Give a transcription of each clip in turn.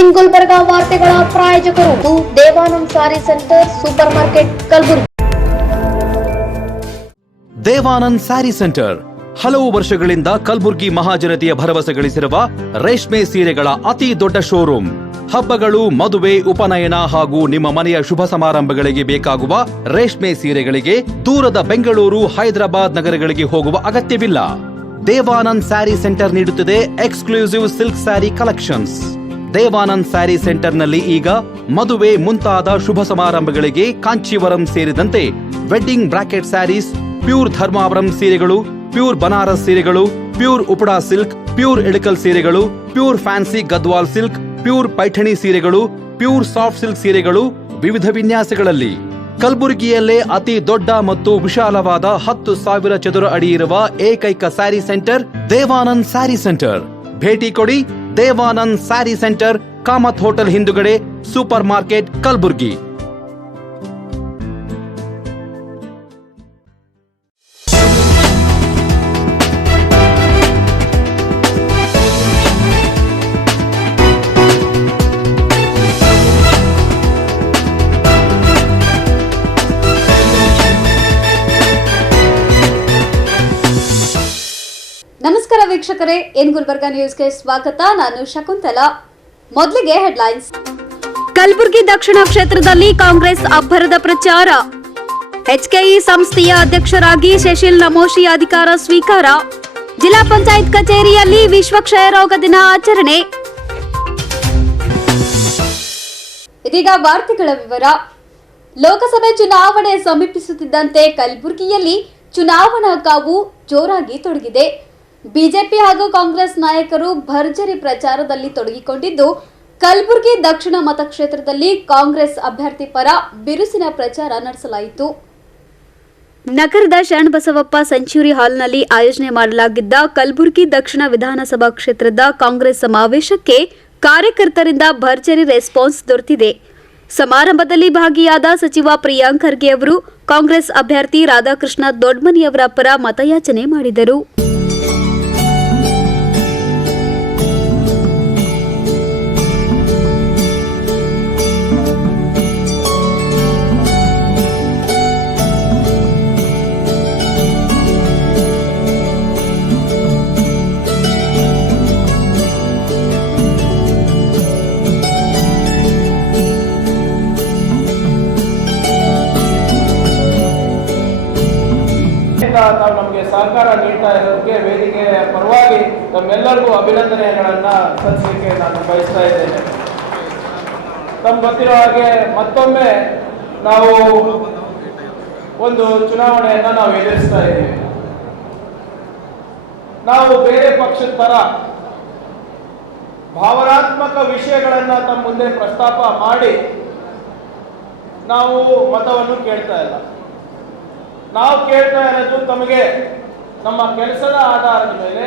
ಇನ್ ಗುಲ್ಬರ್ಗಾ ವಾರ್ತೆಗಳ ಪ್ರಾಯೋಜಕರು Devanand sari centre super market Kalaburagi. Devanand sari centre ಹಲವು ವರ್ಷಗಳಿಂದ ಕಲಬುರಗಿ ಮಹಾಜನತೆಯ ಭರವಸೆ ಗಳಿಸಿರುವ ರೇಷ್ಮೆ ಸೀರೆಗಳ ಅತಿ ದೊಡ್ಡ ಶೋರೂಮ್. ಹಬ್ಬಗಳು, ಮದುವೆ, ಉಪನಯನ ಹಾಗೂ ನಿಮ್ಮ ಮನೆಯ ಶುಭ ಸಮಾರಂಭಗಳಿಗೆ ಬೇಕಾಗುವ ರೇಷ್ಮೆ ಸೀರೆಗಳಿಗೆ ದೂರದ ಬೆಂಗಳೂರು, ಹೈದರಾಬಾದ್ ನಗರಗಳಿಗೆ ಹೋಗುವ ಅಗತ್ಯವಿಲ್ಲ. ದೇವಾನಂದ್ ಸ್ಯಾರಿ ಸೆಂಟರ್ ನೀಡುತ್ತಿದೆ exclusive silk sari collections. Devanand sari ಸೆಂಟರ್ನಲ್ಲಿ ಈಗ ಮದುವೆ ಮುಂತಾದ ಶುಭ ಸಮಾರಂಭಗಳಿಗೆ ಕಾಂಚೀವರಂ ಸೇರಿದಂತೆ wedding brocade saris, pure Dharmavaram ಸೀರೆಗಳು, ಪ್ಯೂರ್ ಬನಾರಸ್ ಸೀರೆಗಳು, pure Uppada silk, pure Ilkal ಸೀರೆಗಳು, pure fancy Gadwal silk, pure Paithani ಸೀರೆಗಳು, ಪ್ಯೂರ್ ಸಾಫ್ಟ್ ಸಿಲ್ಕ್ ಸೀರೆಗಳು ವಿವಿಧ ವಿನ್ಯಾಸಗಳಲ್ಲಿ. ಕಲಬುರಗಿಯಲ್ಲೇ ಅತಿ ದೊಡ್ಡ ಮತ್ತು ವಿಶಾಲವಾದ 10,000 ಚದುರ ಅಡಿ ಇರುವ ಏಕೈಕ ಸ್ಯಾರಿ ಸೆಂಟರ್ ದೇವಾನಂದ್ ಸ್ಯಾರಿ ಸೆಂಟರ್. ಭೇಟಿ ಕೊಡಿ. ದೇವಾನಂದ್ ಸ್ಯಾರಿ ಸೆಂಟರ್, ಕಾಮತ್ ಹೋಟೆಲ್ ಹಿಂದುಗಡೆ, ಸೂಪರ್ ಮಾರ್ಕೆಟ್, ಕಲಬುರಗಿ. ನಮಸ್ಕಾರ ವೀಕ್ಷಕರೇ, ಎನ್ ಗುಲ್ಬರ್ಗಾ ನ್ಯೂಸ್ಗೆ ಸ್ವಾಗತ. ನಾನು ಶಕುಂತಲಾ. ಮೊದಲಿಗೆ ಹೆಡ್ಲೈನ್ಸ್. ಕಲಬುರಗಿ ದಕ್ಷಿಣ ಕ್ಷೇತ್ರದಲ್ಲಿ ಕಾಂಗ್ರೆಸ್ ಅಬ್ಬರದ ಪ್ರಚಾರ. ಎಚ್ಕೆಇ ಸಂಸ್ಥೆಯ ಅಧ್ಯಕ್ಷರಾಗಿ ಶಶಿಲ್ ನಮೋಶಿ ಅಧಿಕಾರ ಸ್ವೀಕಾರ. ಜಿಲ್ಲಾ ಪಂಚಾಯತ್ ಕಚೇರಿಯಲ್ಲಿ ವಿಶ್ವ ಕ್ಷಯ ರೋಗ ದಿನ ಆಚರಣೆ. ಇದೀಗ ವಾರ್ತೆಗಳ ವಿವರ. ಲೋಕಸಭೆ ಚುನಾವಣೆ ಸಮೀಪಿಸುತ್ತಿದ್ದಂತೆ ಕಲಬುರಗಿಯಲ್ಲಿ ಚುನಾವಣಾ ಕಾವು ಜೋರಾಗಿ ತೊಡಗಿದೆ. ಬಿಜೆಪಿ ಹಾಗೂ ಕಾಂಗ್ರೆಸ್ ನಾಯಕರು ಭರ್ಜರಿ ಪ್ರಚಾರದಲ್ಲಿ ತೊಡಗಿಕೊಂಡಿದ್ದು, ಕಲಬುರಗಿ ದಕ್ಷಿಣ ಮತಕ್ಷೇತ್ರದಲ್ಲಿ ಕಾಂಗ್ರೆಸ್ ಅಭ್ಯರ್ಥಿ ಪರ ಬಿರುಸಿನ ಪ್ರಚಾರ ನಡೆಸಲಾಯಿತು. ನಗರದ ಶರಣಬಸವಪ್ಪ ಸೆಂಚುರಿ ಹಾಲ್ನಲ್ಲಿ ಆಯೋಜನೆ ಮಾಡಲಾಗಿದ್ದ ಕಲಬುರಗಿ ದಕ್ಷಿಣ ವಿಧಾನಸಭಾ ಕ್ಷೇತ್ರದ ಕಾಂಗ್ರೆಸ್ ಸಮಾವೇಶಕ್ಕೆ ಕಾರ್ಯಕರ್ತರಿಂದ ಭರ್ಜರಿ ರೆಸ್ಪಾನ್ಸ್ ದೊರೆತಿದೆ. ಸಮಾರಂಭದಲ್ಲಿ ಭಾಗಿಯಾದ ಸಚಿವ ಪ್ರಿಯಾಂಕ್ ಖರ್ಗೆ ಅವರು ಕಾಂಗ್ರೆಸ್ ಅಭ್ಯರ್ಥಿ ರಾಧಾಕೃಷ್ಣ ದೊಡ್ಮನಿಯವರ ಪರ ಮತಯಾಚನೆ ಮಾಡಿದರು. ತಾವು ನಮಗೆ ಸಹಕಾರ ನೀಡ್ತಾ ಇರೋದಕ್ಕೆ ವೇದಿಕೆ ಪರವಾಗಿ ತಮ್ಮೆಲ್ಲರಿಗೂ ಅಭಿನಂದನೆಗಳನ್ನ ಸಲ್ಲಿಸಲಿಕ್ಕೆ ನಾನು ಬಯಸ್ತಾ ಇದ್ದೇನೆ. ತಮ್ಗೆ ಗೊತ್ತಿರೋ ಹಾಗೆ ಮತ್ತೊಮ್ಮೆ ನಾವು ಒಂದು ಚುನಾವಣೆಯನ್ನ ನಾವು ಎದುರಿಸ್ತಾ ಇದ್ದೀವಿ. ನಾವು ಬೇರೆ ಪಕ್ಷದ ತರ ಭಾವನಾತ್ಮಕ ವಿಷಯಗಳನ್ನ ತಮ್ಮ ಮುಂದೆ ಪ್ರಸ್ತಾಪ ಮಾಡಿ ನಾವು ಮತವನ್ನು ಕೇಳ್ತಾ ಇಲ್ಲ. ನಾವು ಕೇಳ್ತಾ ಇರೋದು ತಮಗೆ ನಮ್ಮ ಕೆಲಸದ ಆಧಾರದ ಮೇಲೆ,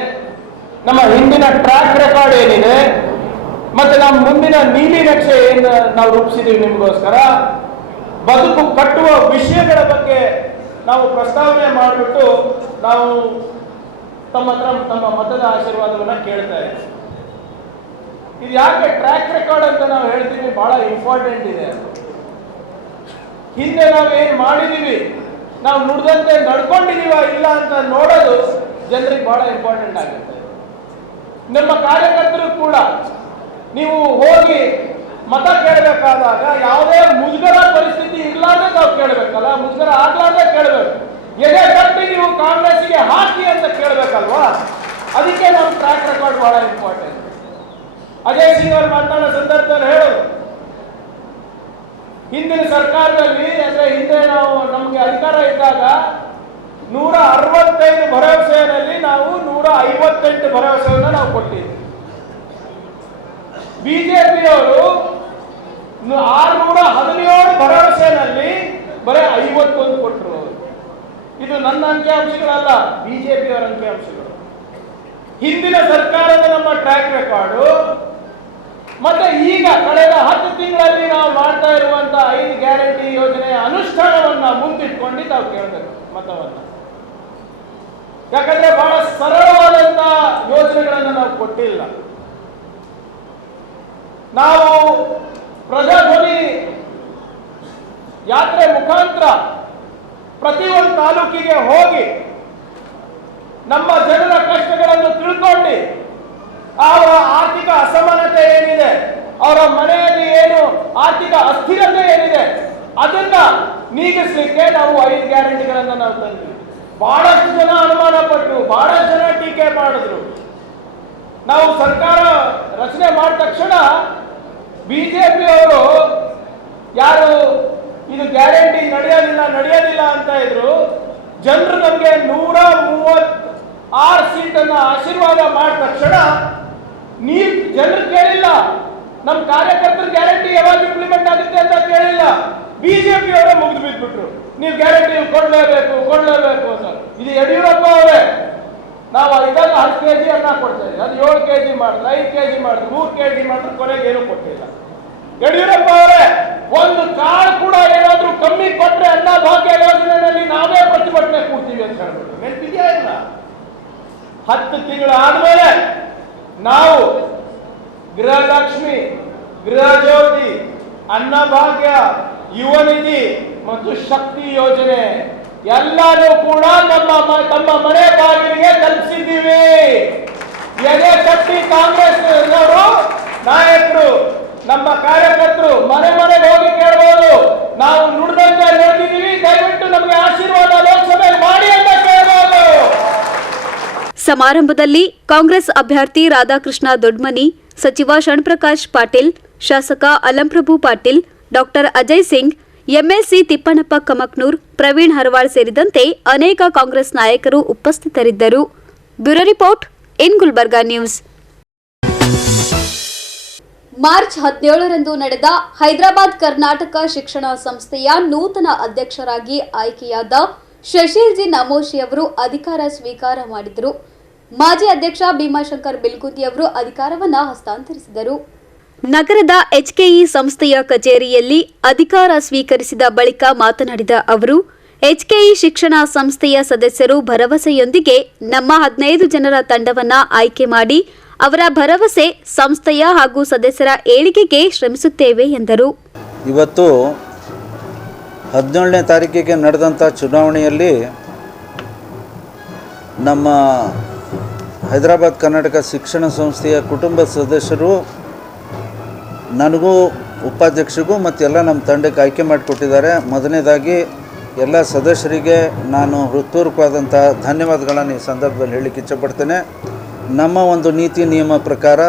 ನಮ್ಮ ಹಿಂದಿನ ಟ್ರ್ಯಾಕ್ ರೆಕಾರ್ಡ್ ಏನಿದೆ ಮತ್ತೆ ನಮ್ಮ ಮುಂದಿನ ನೀಲಿ ನಕ್ಷೆ ಏನು ನಾವು ರೂಪಿಸಿದೀವಿ ನಿಮಗೋಸ್ಕರ, ಬದುಕು ಕಟ್ಟುವ ವಿಷಯಗಳ ಬಗ್ಗೆ ನಾವು ಪ್ರಸ್ತಾವನೆ ಮಾಡಿಬಿಟ್ಟು ನಾವು ತಮ್ಮ ಹತ್ರ ತಮ್ಮ ಮತದ ಆಶೀರ್ವಾದವನ್ನ ಕೇಳ್ತಾ ಇದ್ದೀವಿ. ಇದು ಯಾಕೆ ಟ್ರ್ಯಾಕ್ ರೆಕಾರ್ಡ್ ಅಂತ ನಾವು ಹೇಳ್ತೀವಿ, ಬಹಳ ಇಂಪಾರ್ಟೆಂಟ್ ಇದೆ. ಹಿಂದೆ ನಾವು ಏನು ಮಾಡಿದೀವಿ, ನಾವು ನುಡಿದಂತೆ ನಡ್ಕೊಂಡಿದೀವ ಇಲ್ಲ ಅಂತ ನೋಡೋದು ಜನರಿಗೆ ಬಹಳ ಇಂಪಾರ್ಟೆಂಟ್ ಆಗುತ್ತೆ. ನಮ್ಮ ಕಾರ್ಯಕರ್ತರು ಕೂಡ ನೀವು ಹೋಗಿ ಮತ ಕೇಳಬೇಕಾದಾಗ ಯಾವುದೇ ಮುಜುಗರ ಪರಿಸ್ಥಿತಿ ಇರ್ಲಾರ್ದೆ ನಾವು ಕೇಳಬೇಕಲ್ಲ, ಮುಜುಗರ ಆಗ್ಲಾರ್ದೆ ಕೇಳಬೇಕು. ಎದೆ ಕಟ್ಟಿ ನೀವು ಕಾಂಗ್ರೆಸ್ಗೆ ಹಾಕಿ ಅಂತ ಕೇಳಬೇಕಲ್ವಾ. ಅದಕ್ಕೆ ನಮ್ಮ ಟ್ರ್ಯಾಕ್ ರೆಕಾರ್ಡ್ ಬಹಳ ಇಂಪಾರ್ಟೆಂಟ್. ಅಜಯ್ ಸಿಂಗ್ ಅವರು ಮಾತನಾಡೋ ಸಂದರ್ಭದಲ್ಲಿ ಹೇಳೋದು, ಹಿಂದಿನ ಸರ್ಕಾರದಲ್ಲಿ ಅಂದ್ರೆ ಹಿಂದೆ ನಾವು ನಮ್ಗೆ ಅಧಿಕಾರ ಇದ್ದಾಗ 165 ಭರವಸೆಯಲ್ಲಿ ನಾವು 158 ಭರವಸೆಯನ್ನ ನಾವು ಕೊಟ್ಟಿದ್ವಿ. ಬಿಜೆಪಿಯವರು 617 ಭರವಸೆಯಲ್ಲಿ ಬರೀ 51 ಕೊಟ್ಟರು. ಇದು ನನ್ನ ಅಂಕಿಅಂಶಗಳಲ್ಲ, ಬಿಜೆಪಿಯವರ ಅಂಕಿಅಂಶಗಳು. ಹಿಂದಿನ ಸರ್ಕಾರದ ನಮ್ಮ ಟ್ರ್ಯಾಕ್ ರೆಕಾರ್ಡು ಮತ್ತೆ ಈಗ ಕಳೆದ 10 ತಿಂಗಳಲ್ಲಿ ನಾವು ಮಾಡ್ತಾ ಇರುವಂತಹ 5 ಗ್ಯಾರಂಟಿ ಯೋಜನೆಯ ಅನುಷ್ಠಾನವನ್ನ ಮುಂದಿಟ್ಕೊಂಡು ನಾವು ಕೇಳಬೇಕು ಮತವನ್ನ. ಯಾಕಂದ್ರೆ ಬಹಳ ಸರಳವಾದಂತಹ ಯೋಜನೆಗಳನ್ನು ನಾವು ಕೊಟ್ಟಿಲ್ಲ. ನಾವು ಪ್ರಜಾಧ್ವನಿ ಯಾತ್ರೆ ಮುಖಾಂತರ ಪ್ರತಿಯೊಂದು ತಾಲೂಕಿಗೆ ಹೋಗಿ ನಮ್ಮ ಜನರ ಕಷ್ಟಗಳನ್ನು ತಿಳ್ಕೊಂಡು ಅವರ ಆರ್ಥಿಕ ಅಸಮಾನತೆ ಏನಿದೆ, ಅವರ ಮನೆಯಲ್ಲಿ ಏನು ಆರ್ಥಿಕ ಅಸ್ಥಿರತೆ ಏನಿದೆ, ಅದನ್ನ ನೀಗಿಸ್ಲಿಕ್ಕೆ ನಾವು 5 ಗ್ಯಾರಂಟಿಗಳನ್ನ ನಾವು ತಂದ್ವಿ. ಬಹಳಷ್ಟು ಜನ ಅನುಮಾನ ಪಟ್ಟರು, ಬಹಳಷ್ಟು ಜನ ಟೀಕೆ ಮಾಡಿದ್ರು. ನಾವು ಸರ್ಕಾರ ರಚನೆ ಮಾಡಿದ ತಕ್ಷಣ ಬಿಜೆಪಿ ಅವರು ಯಾರು ಇದು ಗ್ಯಾರಂಟಿ ನಡೆಯೋದಿಲ್ಲ ಅಂತ ಇದ್ರು. ಜನರು ನಮಗೆ 136 ಸೀಟನ್ನು ಆಶೀರ್ವಾದ ಮಾಡಿದ ತಕ್ಷಣ ನೀವು ಜನರು ಕೇಳಿಲ್ಲ, ನಮ್ಮ ಕಾರ್ಯಕರ್ತರ ಗ್ಯಾರಂಟಿ ಯಾವಾಗ ಇಂಪ್ಲಿಮೆಂಟ್ ಆಗುತ್ತೆ ಅಂತ ಕೇಳಿಲ್ಲ. ಬಿಜೆಪಿ ಅವರೇ ಮುಗಿದು ಬಿದ್ಬಿಟ್ರು, ನೀವು ಗ್ಯಾರಂಟಿ ಕೊಡ್ಲೇಬೇಕು ಅಂತ. ಇದು ಯಡಿಯೂರಪ್ಪ ಅವರೇ, ನಾವು ಇವಾಗ 10 kg ಅನ್ನ ಕೊಡ್ತಾ ಇದ್ದೀವಿ, ಅದು 7 kg ಮಾಡಿದ್ರು, 5 kg ಮಾಡಿದ್ರು, 3 kg ಮಾಡಿದ್ರು, ಕೊನೆಗೆ ಏನು ಕೊಟ್ಟಿಲ್ಲ. ಯಡಿಯೂರಪ್ಪ ಅವರೇ, ಒಂದು ಕಾಳು ಕೂಡ ಏನಾದ್ರೂ ಕಮ್ಮಿ ಕೊಟ್ರೆ ಅನ್ನ ಭಾಗ್ಯ ಯೋಜನೆಯಲ್ಲಿ ನಾವೇ ಪ್ರತಿಭಟನೆ ಕೂಡ್ತೀವಿ ಅಂತ ಹೇಳ್ಬಿಟ್ಟು ನೆನಪಿದೆಯಾ ಇಲ್ಲ? 10 ತಿಂಗಳಾದ್ಮೇಲೆ ನಾವು ಗೃಹಲಕ್ಷ್ಮಿ, ಗೃಹ ಜ್ಯೋತಿ, ಅನ್ನಭಾಗ್ಯ, ಯುವ ನಿಧಿ ಮತ್ತು ಶಕ್ತಿ ಯೋಜನೆ ಎಲ್ಲರೂ ಕೂಡ ತಮ್ಮ ಮನೆ ಬಾಗಿಲಿಗೆ ತಲುಪಿಸಿದ್ದೀವಿ. ಎದೆ ತಟ್ಟಿ ಕಾಂಗ್ರೆಸ್ ನಾಯಕರು, ನಮ್ಮ ಕಾರ್ಯಕರ್ತರು ಮನೆಗೆ ಹೋಗಿ ಕೇಳಬಹುದು, ನಾವು ನುಡಿದಂತೆ ನಡೆದಿದ್ದೀವಿ, ದಯವಿಟ್ಟು ನಮಗೆ ಆಶೀರ್ವಾದ ಲೋಕಸಭೆ ಮಾಡಿ ಅಂತ ಕೇಳಬಹುದು. ಸಮಾರಂಭದಲ್ಲಿ ಕಾಂಗ್ರೆಸ್ ಅಭ್ಯರ್ಥಿ ರಾಧಾಕೃಷ್ಣ ದೊಡ್ಮನಿ, ಸಚಿವ ಶಣ್ಪ್ರಕಾಶ್ ಪಾಟೀಲ್, ಶಾಸಕ ಅಲಂಪ್ರಭು ಪಾಟೀಲ್, ಡಾಕ್ಟರ್ ಅಜಯ್ ಸಿಂಗ್, ಎಂಎಲ್ಸಿ ತಿಪ್ಪಣ್ಣಪ್ಪ ಕಮಕ್ನೂರ್, ಪ್ರವೀಣ್ ಹರವಾಳ್ ಸೇರಿದಂತೆ ಅನೇಕ ಕಾಂಗ್ರೆಸ್ ನಾಯಕರು ಉಪಸ್ಥಿತರಿದ್ದರು. Bureau report in Gulbarga news. March 17ರಂದು ನಡೆದ ಹೈದರಾಬಾದ್ ಕರ್ನಾಟಕ ಶಿಕ್ಷಣ ಸಂಸ್ಥೆಯ ನೂತನ ಅಧ್ಯಕ್ಷರಾಗಿ ಆಯ್ಕೆಯಾದ ಶಶೀಲ್ ಜಿ ನಮೋಶಿ ಅವರು ಅಧಿಕಾರ ಸ್ವೀಕಾರ ಮಾಡಿದರು. ಮಾಜಿ ಅಧ್ಯಕ್ಷ ಭೀಮಾಶಂಕರ್ ಬಿಲ್ಗುಂದಿ ಅವರು ಅಧಿಕಾರವನ್ನು ಹಸ್ತಾಂತರಿಸಿದರು. ನಗರದ ಎಚ್ಕೆಇ ಸಂಸ್ಥೆಯ ಕಚೇರಿಯಲ್ಲಿ ಅಧಿಕಾರ ಸ್ವೀಕರಿಸಿದ ಬಳಿಕ ಮಾತನಾಡಿದ ಅವರು, ಎಚ್ಕೆಇ ಶಿಕ್ಷಣ ಸಂಸ್ಥೆಯ ಸದಸ್ಯರು ಭರವಸೆಯೊಂದಿಗೆ ನಮ್ಮ 15 ಜನರ ತಂಡವನ್ನು ಆಯ್ಕೆ ಮಾಡಿ ಅವರ ಭರವಸೆ ಸಂಸ್ಥೆಯ ಹಾಗೂ ಸದಸ್ಯರ ಏಳಿಗೆಗೆ ಶ್ರಮಿಸುತ್ತೇವೆ ಎಂದರು. ಇವತ್ತು 17ನೇ ತಾರೀಕಿಗೆ ನಡೆದಂಥ ಚುನಾವಣೆಯಲ್ಲಿ ನಮ್ಮ ಹೈದರಾಬಾದ್ ಕರ್ನಾಟಕ ಶಿಕ್ಷಣ ಸಂಸ್ಥೆಯ ಕುಟುಂಬದ ಸದಸ್ಯರು ನನಗೂ ಉಪಾಧ್ಯಕ್ಷರಿಗೂ ಮತ್ತೆಲ್ಲ ನಮ್ಮ ತಂಡಕ್ಕೆ ಆಯ್ಕೆ ಮಾಡಿಕೊಟ್ಟಿದ್ದಾರೆ. ಮೊದಲನೇದಾಗಿ ಎಲ್ಲ ಸದಸ್ಯರಿಗೆ ನಾನು ಹೃತ್ಪೂರ್ವಕವಾದಂಥ ಧನ್ಯವಾದಗಳನ್ನು ಈ ಸಂದರ್ಭದಲ್ಲಿ ಹೇಳಲಿಕ್ಕೆ ಇಚ್ಛಪಡ್ತೇನೆ. ನಮ್ಮ ಒಂದು ನೀತಿ ನಿಯಮ ಪ್ರಕಾರ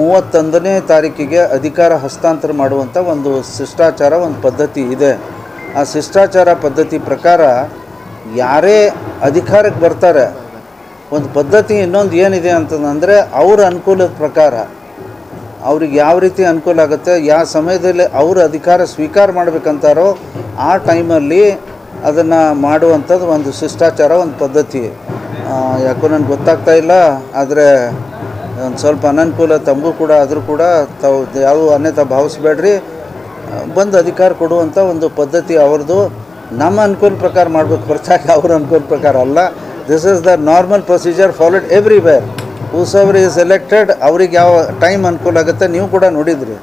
31ನೇ ತಾರೀಕಿಗೆ ಅಧಿಕಾರ ಹಸ್ತಾಂತರ ಮಾಡುವಂಥ ಒಂದು ಶಿಷ್ಟಾಚಾರ, ಒಂದು ಪದ್ಧತಿ ಇದೆ. ಆ ಶಿಷ್ಟಾಚಾರ ಪದ್ಧತಿ ಪ್ರಕಾರ ಯಾರೇ ಅಧಿಕಾರಕ್ಕೆ ಬರ್ತಾರೆ, ಒಂದು ಪದ್ಧತಿ ಇನ್ನೊಂದು ಏನಿದೆ ಅಂತಂದರೆ ಅವರ ಅನುಕೂಲದ ಪ್ರಕಾರ ಅವ್ರಿಗೆ ಯಾವ ರೀತಿ ಅನುಕೂಲ ಆಗುತ್ತೆ, ಯಾವ ಸಮಯದಲ್ಲಿ ಅವರು ಅಧಿಕಾರ ಸ್ವೀಕಾರ ಮಾಡಬೇಕಂತಾರೋ ಆ ಟೈಮಲ್ಲಿ ಅದನ್ನು ಮಾಡುವಂಥದ್ದು ಒಂದು ಶಿಷ್ಟಾಚಾರ, ಒಂದು ಪದ್ಧತಿ. ಯಾಕೋ ನನಗೆ ಗೊತ್ತಾಗ್ತಾ ಇಲ್ಲ, ಆದರೆ ಒಂದು ಸ್ವಲ್ಪ ಅನನುಕೂಲ ತಮಗೂ ಕೂಡ ಆದರೂ ಕೂಡ ತಾವು ಯಾವ ಅನ್ಯತಾ ಭಾವಿಸ್ಬೇಡ್ರಿ. ಬಂದು ಅಧಿಕಾರ ಕೊಡುವಂಥ ಒಂದು ಪದ್ಧತಿ ಅವ್ರದ್ದು. ನಮ್ಮ ಅನುಕೂಲ ಪ್ರಕಾರ ಮಾಡಬೇಕು ಹೊರತಾಗಿ ಅವ್ರ ಅನುಕೂಲ ಪ್ರಕಾರ ಅಲ್ಲ. This is the normal procedure followed everywhere. Whoever is elected, ಅವ್ರಿಗೆ ಯಾವ ಟೈಮ್ ಅನುಕೂಲ ಆಗುತ್ತೆ. ನೀವು ಕೂಡ ನೋಡಿದ್ರಿ,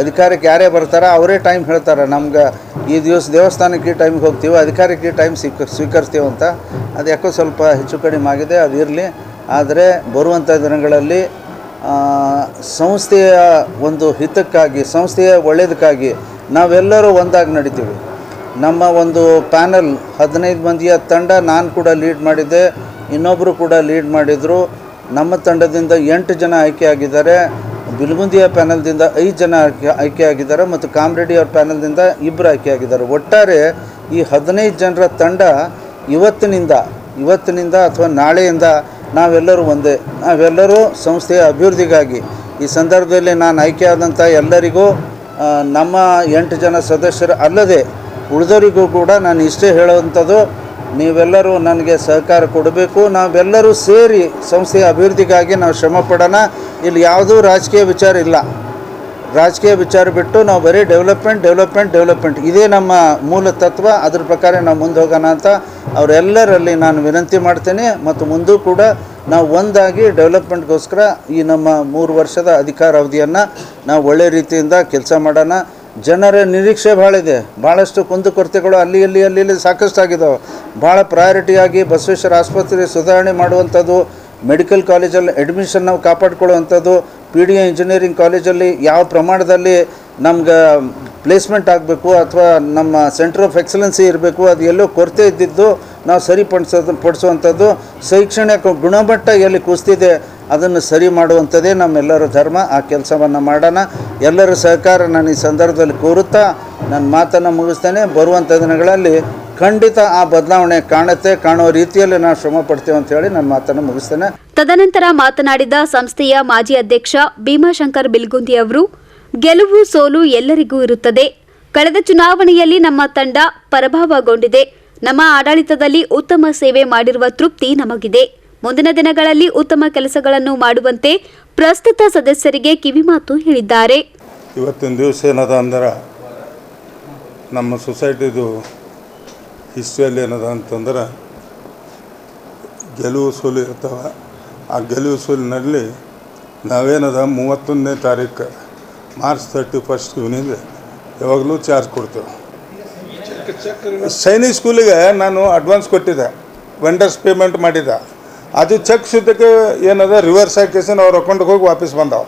ಅಧಿಕಾರಕ್ಕೆ ಯಾರೇ ಬರ್ತಾರೋ ಅವರೇ ಟೈಮ್ ಹೇಳ್ತಾರೆ, ನಮ್ಗೆ ಈ ದಿವಸ ದೇವಸ್ಥಾನಕ್ಕೆ ಈ ಟೈಮಿಗೆ ಹೋಗ್ತೀವಿ, ಅಧಿಕಾರಕ್ಕೆ ಈ ಟೈಮ್ ಸ್ವೀಕರಿಸ್ತೀವಿ ಅಂತ. ಅದು ಯಾಕೋ ಸ್ವಲ್ಪ ಹೆಚ್ಚು ಕಡಿಮೆ ಆಗಿದೆ, ಅದು ಇರಲಿ. ಆದರೆ ಬರುವಂಥ ದಿನಗಳಲ್ಲಿ ಸಂಸ್ಥೆಯ ಒಂದು ಹಿತಕ್ಕಾಗಿ, ಸಂಸ್ಥೆಯ ಒಳ್ಳೆಯದಕ್ಕಾಗಿ ನಾವೆಲ್ಲರೂ ಒಂದಾಗಿ ನಡೀತೀವಿ. ನಮ್ಮ ಒಂದು ಪ್ಯಾನಲ್ 15 ಮಂದಿಯ ತಂಡ ನಾನು ಕೂಡ ಲೀಡ್ ಮಾಡಿದ್ದೆ, ಇನ್ನೊಬ್ಬರು ಕೂಡ ಲೀಡ್ ಮಾಡಿದರು. ನಮ್ಮ ತಂಡದಿಂದ 8 ಜನ ಆಯ್ಕೆ ಆಗಿದ್ದಾರೆ, ಬಿಲ್ಗುಂದಿಯ ಪ್ಯಾನಲ್ದಿಂದ 5 ಜನ ಆಯ್ಕೆ ಆಗಿದ್ದಾರೆ ಮತ್ತು ಕಾಮರೆಡ್ಡಿ ಅವ್ರ ಪ್ಯಾನಲ್ದಿಂದ 2 ಆಯ್ಕೆ ಆಗಿದ್ದಾರೆ. ಒಟ್ಟಾರೆ ಈ 15 ಜನರ ತಂಡ ಇವತ್ತಿನಿಂದ ಅಥವಾ ನಾಳೆಯಿಂದ ನಾವೆಲ್ಲರೂ ಒಂದೇ. ನಾವೆಲ್ಲರೂ ಸಂಸ್ಥೆಯ ಅಭಿವೃದ್ಧಿಗಾಗಿ ಈ ಸಂದರ್ಭದಲ್ಲಿ ನಾನು ಆಯ್ಕೆ ಆದಂಥ ಎಲ್ಲರಿಗೂ, ನಮ್ಮ 8 ಜನ ಸದಸ್ಯರು ಅಲ್ಲದೆ ಉಳಿದವರಿಗೂ ಕೂಡ ನಾನು ಇಷ್ಟೇ ಹೇಳುವಂಥದ್ದು, ನೀವೆಲ್ಲರೂ ನನಗೆ ಸಹಕಾರ ಕೊಡಬೇಕು. ನಾವೆಲ್ಲರೂ ಸೇರಿ ಸಂಸ್ಥೆಯ ಅಭಿವೃದ್ಧಿಗಾಗಿ ನಾವು ಶ್ರಮ ಪಡೋಣ. ಇಲ್ಲಿ ಯಾವುದೂ ರಾಜಕೀಯ ವಿಚಾರ ಇಲ್ಲ. ರಾಜಕೀಯ ವಿಚಾರ ಬಿಟ್ಟು ನಾವು ಬರೀ ಡೆವಲಪ್ಮೆಂಟ್ ಇದೇ ನಮ್ಮ ಮೂಲ ತತ್ವ. ಅದ್ರ ಪ್ರಕಾರ ನಾವು ಮುಂದೆ ಹೋಗೋಣ ಅಂತ ಅವರೆಲ್ಲರಲ್ಲಿ ನಾನು ವಿನಂತಿ ಮಾಡ್ತೇನೆ. ಮತ್ತು ಮುಂದೂ ಕೂಡ ನಾವು ಒಂದಾಗಿ ಡೆವಲಪ್ಮೆಂಟ್ಗೋಸ್ಕರ ಈ ನಮ್ಮ 3 ವರ್ಷದ ಅಧಿಕಾರಾವಧಿಯನ್ನು ನಾವು ಒಳ್ಳೆ ರೀತಿಯಿಂದ ಕೆಲಸ ಮಾಡೋಣ. ಜನರ ನಿರೀಕ್ಷೆ ಭಾಳ ಇದೆ. ಭಾಳಷ್ಟು ಕುಂದುಕೊರತೆಗಳು ಅಲ್ಲಿ ಸಾಕಷ್ಟು ಆಗಿದ್ದಾವೆ. ಭಾಳ ಪ್ರಯಾರಿಟಿಯಾಗಿ ಬಸವೇಶ್ವರ ಆಸ್ಪತ್ರೆ ಸುಧಾರಣೆ ಮಾಡುವಂಥದ್ದು, ಮೆಡಿಕಲ್ ಕಾಲೇಜಲ್ಲಿ ಅಡ್ಮಿಷನ್ ನಾವು ಕಾಪಾಡ್ಕೊಳ್ಳುವಂಥದ್ದು, PDA ಇಂಜಿನಿಯರಿಂಗ್ ಕಾಲೇಜಲ್ಲಿ ಯಾವ ಪ್ರಮಾಣದಲ್ಲಿ ನಮ್ಗೆ ಪ್ಲೇಸ್ಮೆಂಟ್ ಆಗಬೇಕು ಅಥವಾ ನಮ್ಮ ಸೆಂಟರ್ ಆಫ್ ಎಕ್ಸಲೆನ್ಸಿ ಇರಬೇಕು, ಅದು ಎಲ್ಲೋ ಕೊರತೆ ಇದ್ದಿದ್ದು ನಾವು ಪಡಿಸುವಂಥದ್ದು, ಶೈಕ್ಷಣಿಕ ಗುಣಮಟ್ಟ ಎಲ್ಲಿ ಕುಸಿದಿದೆ ಅದನ್ನು ಸರಿ ಮಾಡುವಂಥದ್ದೇ ನಮ್ಮೆಲ್ಲರ ಧರ್ಮ. ಆ ಕೆಲಸವನ್ನು ಮಾಡೋಣ. ಎಲ್ಲರ ಸಹಕಾರ ನಾನು ಈ ಸಂದರ್ಭದಲ್ಲಿ ಕೋರುತ್ತಾ ನನ್ನ ಮಾತನ್ನು ಮುಗಿಸ್ತೇನೆ. ಬರುವಂಥ ದಿನಗಳಲ್ಲಿ ಖಂಡಿತ ಆ ಬದಲಾವಣೆ ಕಾಣುವ ರೀತಿಯಲ್ಲಿ ನಾವು ಶ್ರಮ ಪಡ್ತೇವೆ ಅಂತ ಹೇಳಿ ನನ್ನ ಮಾತನ್ನು ಮುಗಿಸ್ತೇನೆ. ತದನಂತರ ಮಾತನಾಡಿದ ಸಂಸ್ಥೆಯ ಮಾಜಿ ಅಧ್ಯಕ್ಷ ಭೀಮಾಶಂಕರ್ ಬಿಲ್ಗುಂದಿ ಅವರು, ಗೆಲುವು ಸೋಲು ಎಲ್ಲರಿಗೂ ಇರುತ್ತದೆ. ಕಳೆದ ಚುನಾವಣೆಯಲ್ಲಿ ನಮ್ಮ ತಂಡ ಪರಾಭವಗೊಂಡಿದೆ. ನಮ್ಮ ಆಡಳಿತದಲ್ಲಿ ಉತ್ತಮ ಸೇವೆ ಮಾಡಿರುವ ತೃಪ್ತಿ ನಮಗಿದೆ. ಮುಂದಿನ ದಿನಗಳಲ್ಲಿ ಉತ್ತಮ ಕೆಲಸಗಳನ್ನು ಮಾಡುವಂತೆ ಪ್ರಸ್ತುತ ಸದಸ್ಯರಿಗೆ ಕಿವಿಮಾತು ಹೇಳಿದ್ದಾರೆ. ಇವತ್ತಿನ ದಿವಸ ಏನದ ಅಂದ್ರೆ ನಮ್ಮ ಸೊಸೈಟಿದು ಹಿಸ್ಟ್ರಿಯಲ್ಲಿ ಏನದ ಅಂತಂದ್ರೆ ಗೆಲುವು ಸೋಲು ಇರ್ತವೆ. ಆ ಗೆಲುವು ಸೋಲಿನಲ್ಲಿ ನಾವೇನದ 31ನೇ ತಾರೀಕು ಮಾರ್ಚ್ 31 ಇವನಿಂದ ಯಾವಾಗಲೂ ಚಾರ್ಜ್ ಕೊಡ್ತೇವೆ. ಸೈನಿಕ್ ಸ್ಕೂಲಿಗೆ ನಾನು ಅಡ್ವಾನ್ಸ್ ಕೊಟ್ಟಿದ್ದೆ, ವೆಂಡರ್ಸ್ ಪೇಮೆಂಟ್ ಮಾಡಿದ್ದೆ. ಅದು ಚೆಕ್ ಸುದ್ದಕ್ಕೆ ಏನದ ರಿವರ್ಸ್ ಹಾಕೇಸನ್ ಅವ್ರ ಅಕೌಂಟಿಗೆ ಹೋಗಿ ವಾಪಸ್ ಬಂದವು.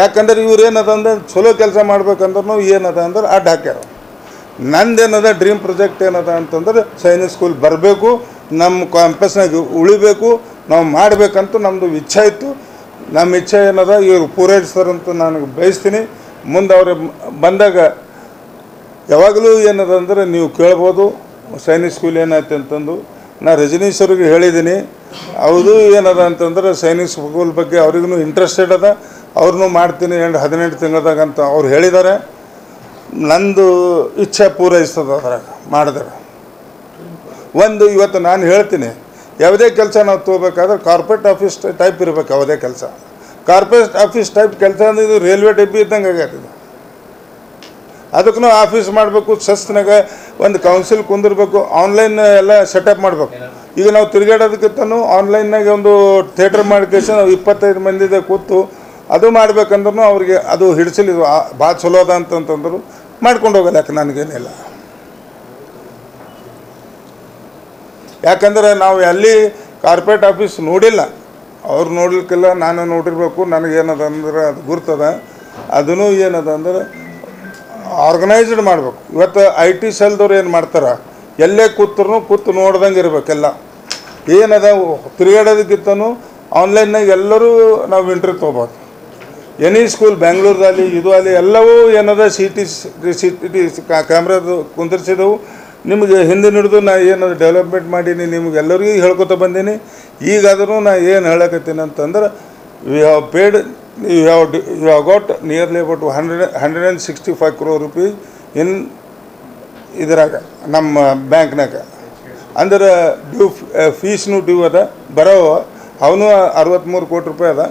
ಯಾಕಂದ್ರೆ ಇವ್ರು ಏನದ ಅಂದ್ರೆ ಚಲೋ ಕೆಲಸ ಮಾಡ್ಬೇಕಂದ್ರೂ ಏನದ ಅಂದ್ರೆ ಅಡ್ಡ ಹಾಕ್ಯಾರ. ನಂದೇನದ ಡ್ರೀಮ್ ಪ್ರಾಜೆಕ್ಟ್ ಏನದ ಅಂತಂದ್ರೆ ಸೈನಿಕ್ ಸ್ಕೂಲ್ ಬರಬೇಕು, ನಮ್ಮ ಕ್ಯಾಂಪಸ್ನಾಗ ಉಳಿಬೇಕು, ನಾವು ಮಾಡಬೇಕಂತ ನಮ್ಮದು ಇಚ್ಛೆ ಇತ್ತು. ನಮ್ಮ ಇಚ್ಛೆ ಏನದ ಇವರು ಪೂರೈಸ್ತಾರಂತ ನಾನು ಬಯಸ್ತೀನಿ. ಮುಂದೆ ಅವ್ರು ಬಂದಾಗ ಯಾವಾಗಲೂ ಏನದ ಅಂದ್ರೆ ನೀವು ಕೇಳ್ಬೋದು ಸೈನಿಕ್ ಸ್ಕೂಲ್ ಏನಾಯ್ತು ಅಂತಂದು. ನಾ ರಜನೀಶ್ವರಿಗೆ ಹೇಳಿದ್ದೀನಿ, ಹೌದು ಏನದ ಅಂತಂದ್ರೆ ಸೈನಿಕ್ ಸ್ಕೂಲ್ ಬಗ್ಗೆ ಅವ್ರಿಗೂ ಇಂಟ್ರೆಸ್ಟೆಡ್ ಅದ, ಅವ್ರನ್ನೂ ಮಾಡ್ತೀನಿ 18 ತಿಂಗಳದಾಗ ಅಂತ ಅವ್ರು ಹೇಳಿದ್ದಾರೆ. ನಂದು ಇಚ್ಛೆ ಪೂರೈಸ್ತದ ಅದ್ರಾಗ ಮಾಡಿದ್ರೆ. ಒಂದು ಇವತ್ತು ನಾನು ಹೇಳ್ತೀನಿ, ಯಾವುದೇ ಕೆಲಸ ನಾವು ತೊಗೋಬೇಕಾದ್ರೆ ಕಾರ್ಪೊರೇಟ್ ಆಫೀಸ್ ಟೈಪ್ ಇರಬೇಕು. ಯಾವುದೇ ಕೆಲಸ ಕಾರ್ಪೊರೇಟ್ ಆಫೀಸ್ ಟೈಪ್ ಕೆಲಸ ಅಂದ್ರೆ ಇದು ರೈಲ್ವೆ ಡಬ್ಬಿ ಇದ್ದಂಗೆ ಆಗ್ಯದ. ಅದಕ್ಕೂ ಆಫೀಸ್ ಮಾಡಬೇಕು, ಸಸ್ನಾಗ ಒಂದು ಕೌನ್ಸಿಲ್ ಕುಂದಿರ್ಬೇಕು, ಆನ್ಲೈನ್ ಎಲ್ಲ ಸೆಟಪ್ ಮಾಡಬೇಕು. ಈಗ ನಾವು ತಿರುಗಾಡೋದಕ್ಕಿಂತನೂ ಆನ್ಲೈನ್ನಾಗೆ ಒಂದು ಥಿಯೇಟರ್ ಮಾಡ್ಕೇಸಿ ನಾವು 25 ಮಂದಿದೆ ಕೂತು ಅದು ಮಾಡ್ಬೇಕಂದ್ರೂ ಅವ್ರಿಗೆ ಅದು ಹಿಡಿಸಲಿದ್ದು ಭಾಳ ಚಲೋ ಅದ ಅಂತಂತಂದ್ರು ಮಾಡ್ಕೊಂಡು ಹೋಗಲ್ಲ. ಯಾಕೆ ನನಗೇನಿಲ್ಲ, ಯಾಕಂದ್ರೆ ನಾವು ಎಲ್ಲಿ ಕಾರ್ಪೊರೇಟ್ ಆಫೀಸ್ ನೋಡಿಲ್ಲ, ಅವ್ರು ನೋಡ್ಲಿಕ್ಕಿಲ್ಲ, ನಾನು ನೋಡಿರ್ಬೇಕು. ನನಗೇನದ ಅಂದ್ರೆ ಅದು ಗುರ್ತದ. ಅದೂ ಏನದ ಅಂದ್ರೆ ಆರ್ಗನೈಸ್ಡ್ ಮಾಡಬೇಕು. ಇವತ್ತು IT ಸೆಲ್ದವ್ರು ಏನು ಮಾಡ್ತಾರೆ, ಎಲ್ಲೇ ಕೂತು ನೋಡ್ದಂಗೆ ಇರಬೇಕೆಲ್ಲ. ಏನದ ತಿರುಗಾಡೋದಕ್ಕಿಂತನೂ ಆನ್ಲೈನ್ನಾಗ ಎಲ್ಲರೂ ನಾವು ಇಂಟ್ರಿ ತೊಗೋಬೋದು. ಎನಿ ಸ್ಕೂಲ್ ಬೆಂಗಳೂರಲ್ಲಿ ಇದು ಅಲ್ಲಿ ಎಲ್ಲವೂ ಏನದ CT ಕ್ಯಾಮ್ರಾದು ಕುಂದಿರ್ಸಿದವು. ನಿಮಗೆ ಹಿಂದಿನ ಹಿಡಿದು ನಾ ಏನದು ಡೆವಲಪ್ಮೆಂಟ್ ಮಾಡೀನಿ, ನಿಮಗೆಲ್ಲರಿಗೂ ಹೇಳ್ಕೊತ ಬಂದೀನಿ. ಈಗಾದರೂ ನಾ ಏನು ಹೇಳಕತ್ತೀನಿ ಅಂತಂದ್ರೆ we have paid you have got nearly about 165 crore rupees in ಇದ್ರಾಗ ನಮ್ಮ ಬ್ಯಾಂಕ್ನಾಗ. ಅಂದ್ರೆ ಡ್ಯೂ ಫೀಸ್ನು ಡ್ಯೂ ಅದ, ಬರೋ ಅವನು 63 ಕೋಟಿ ರೂಪಾಯಿ ಅದ.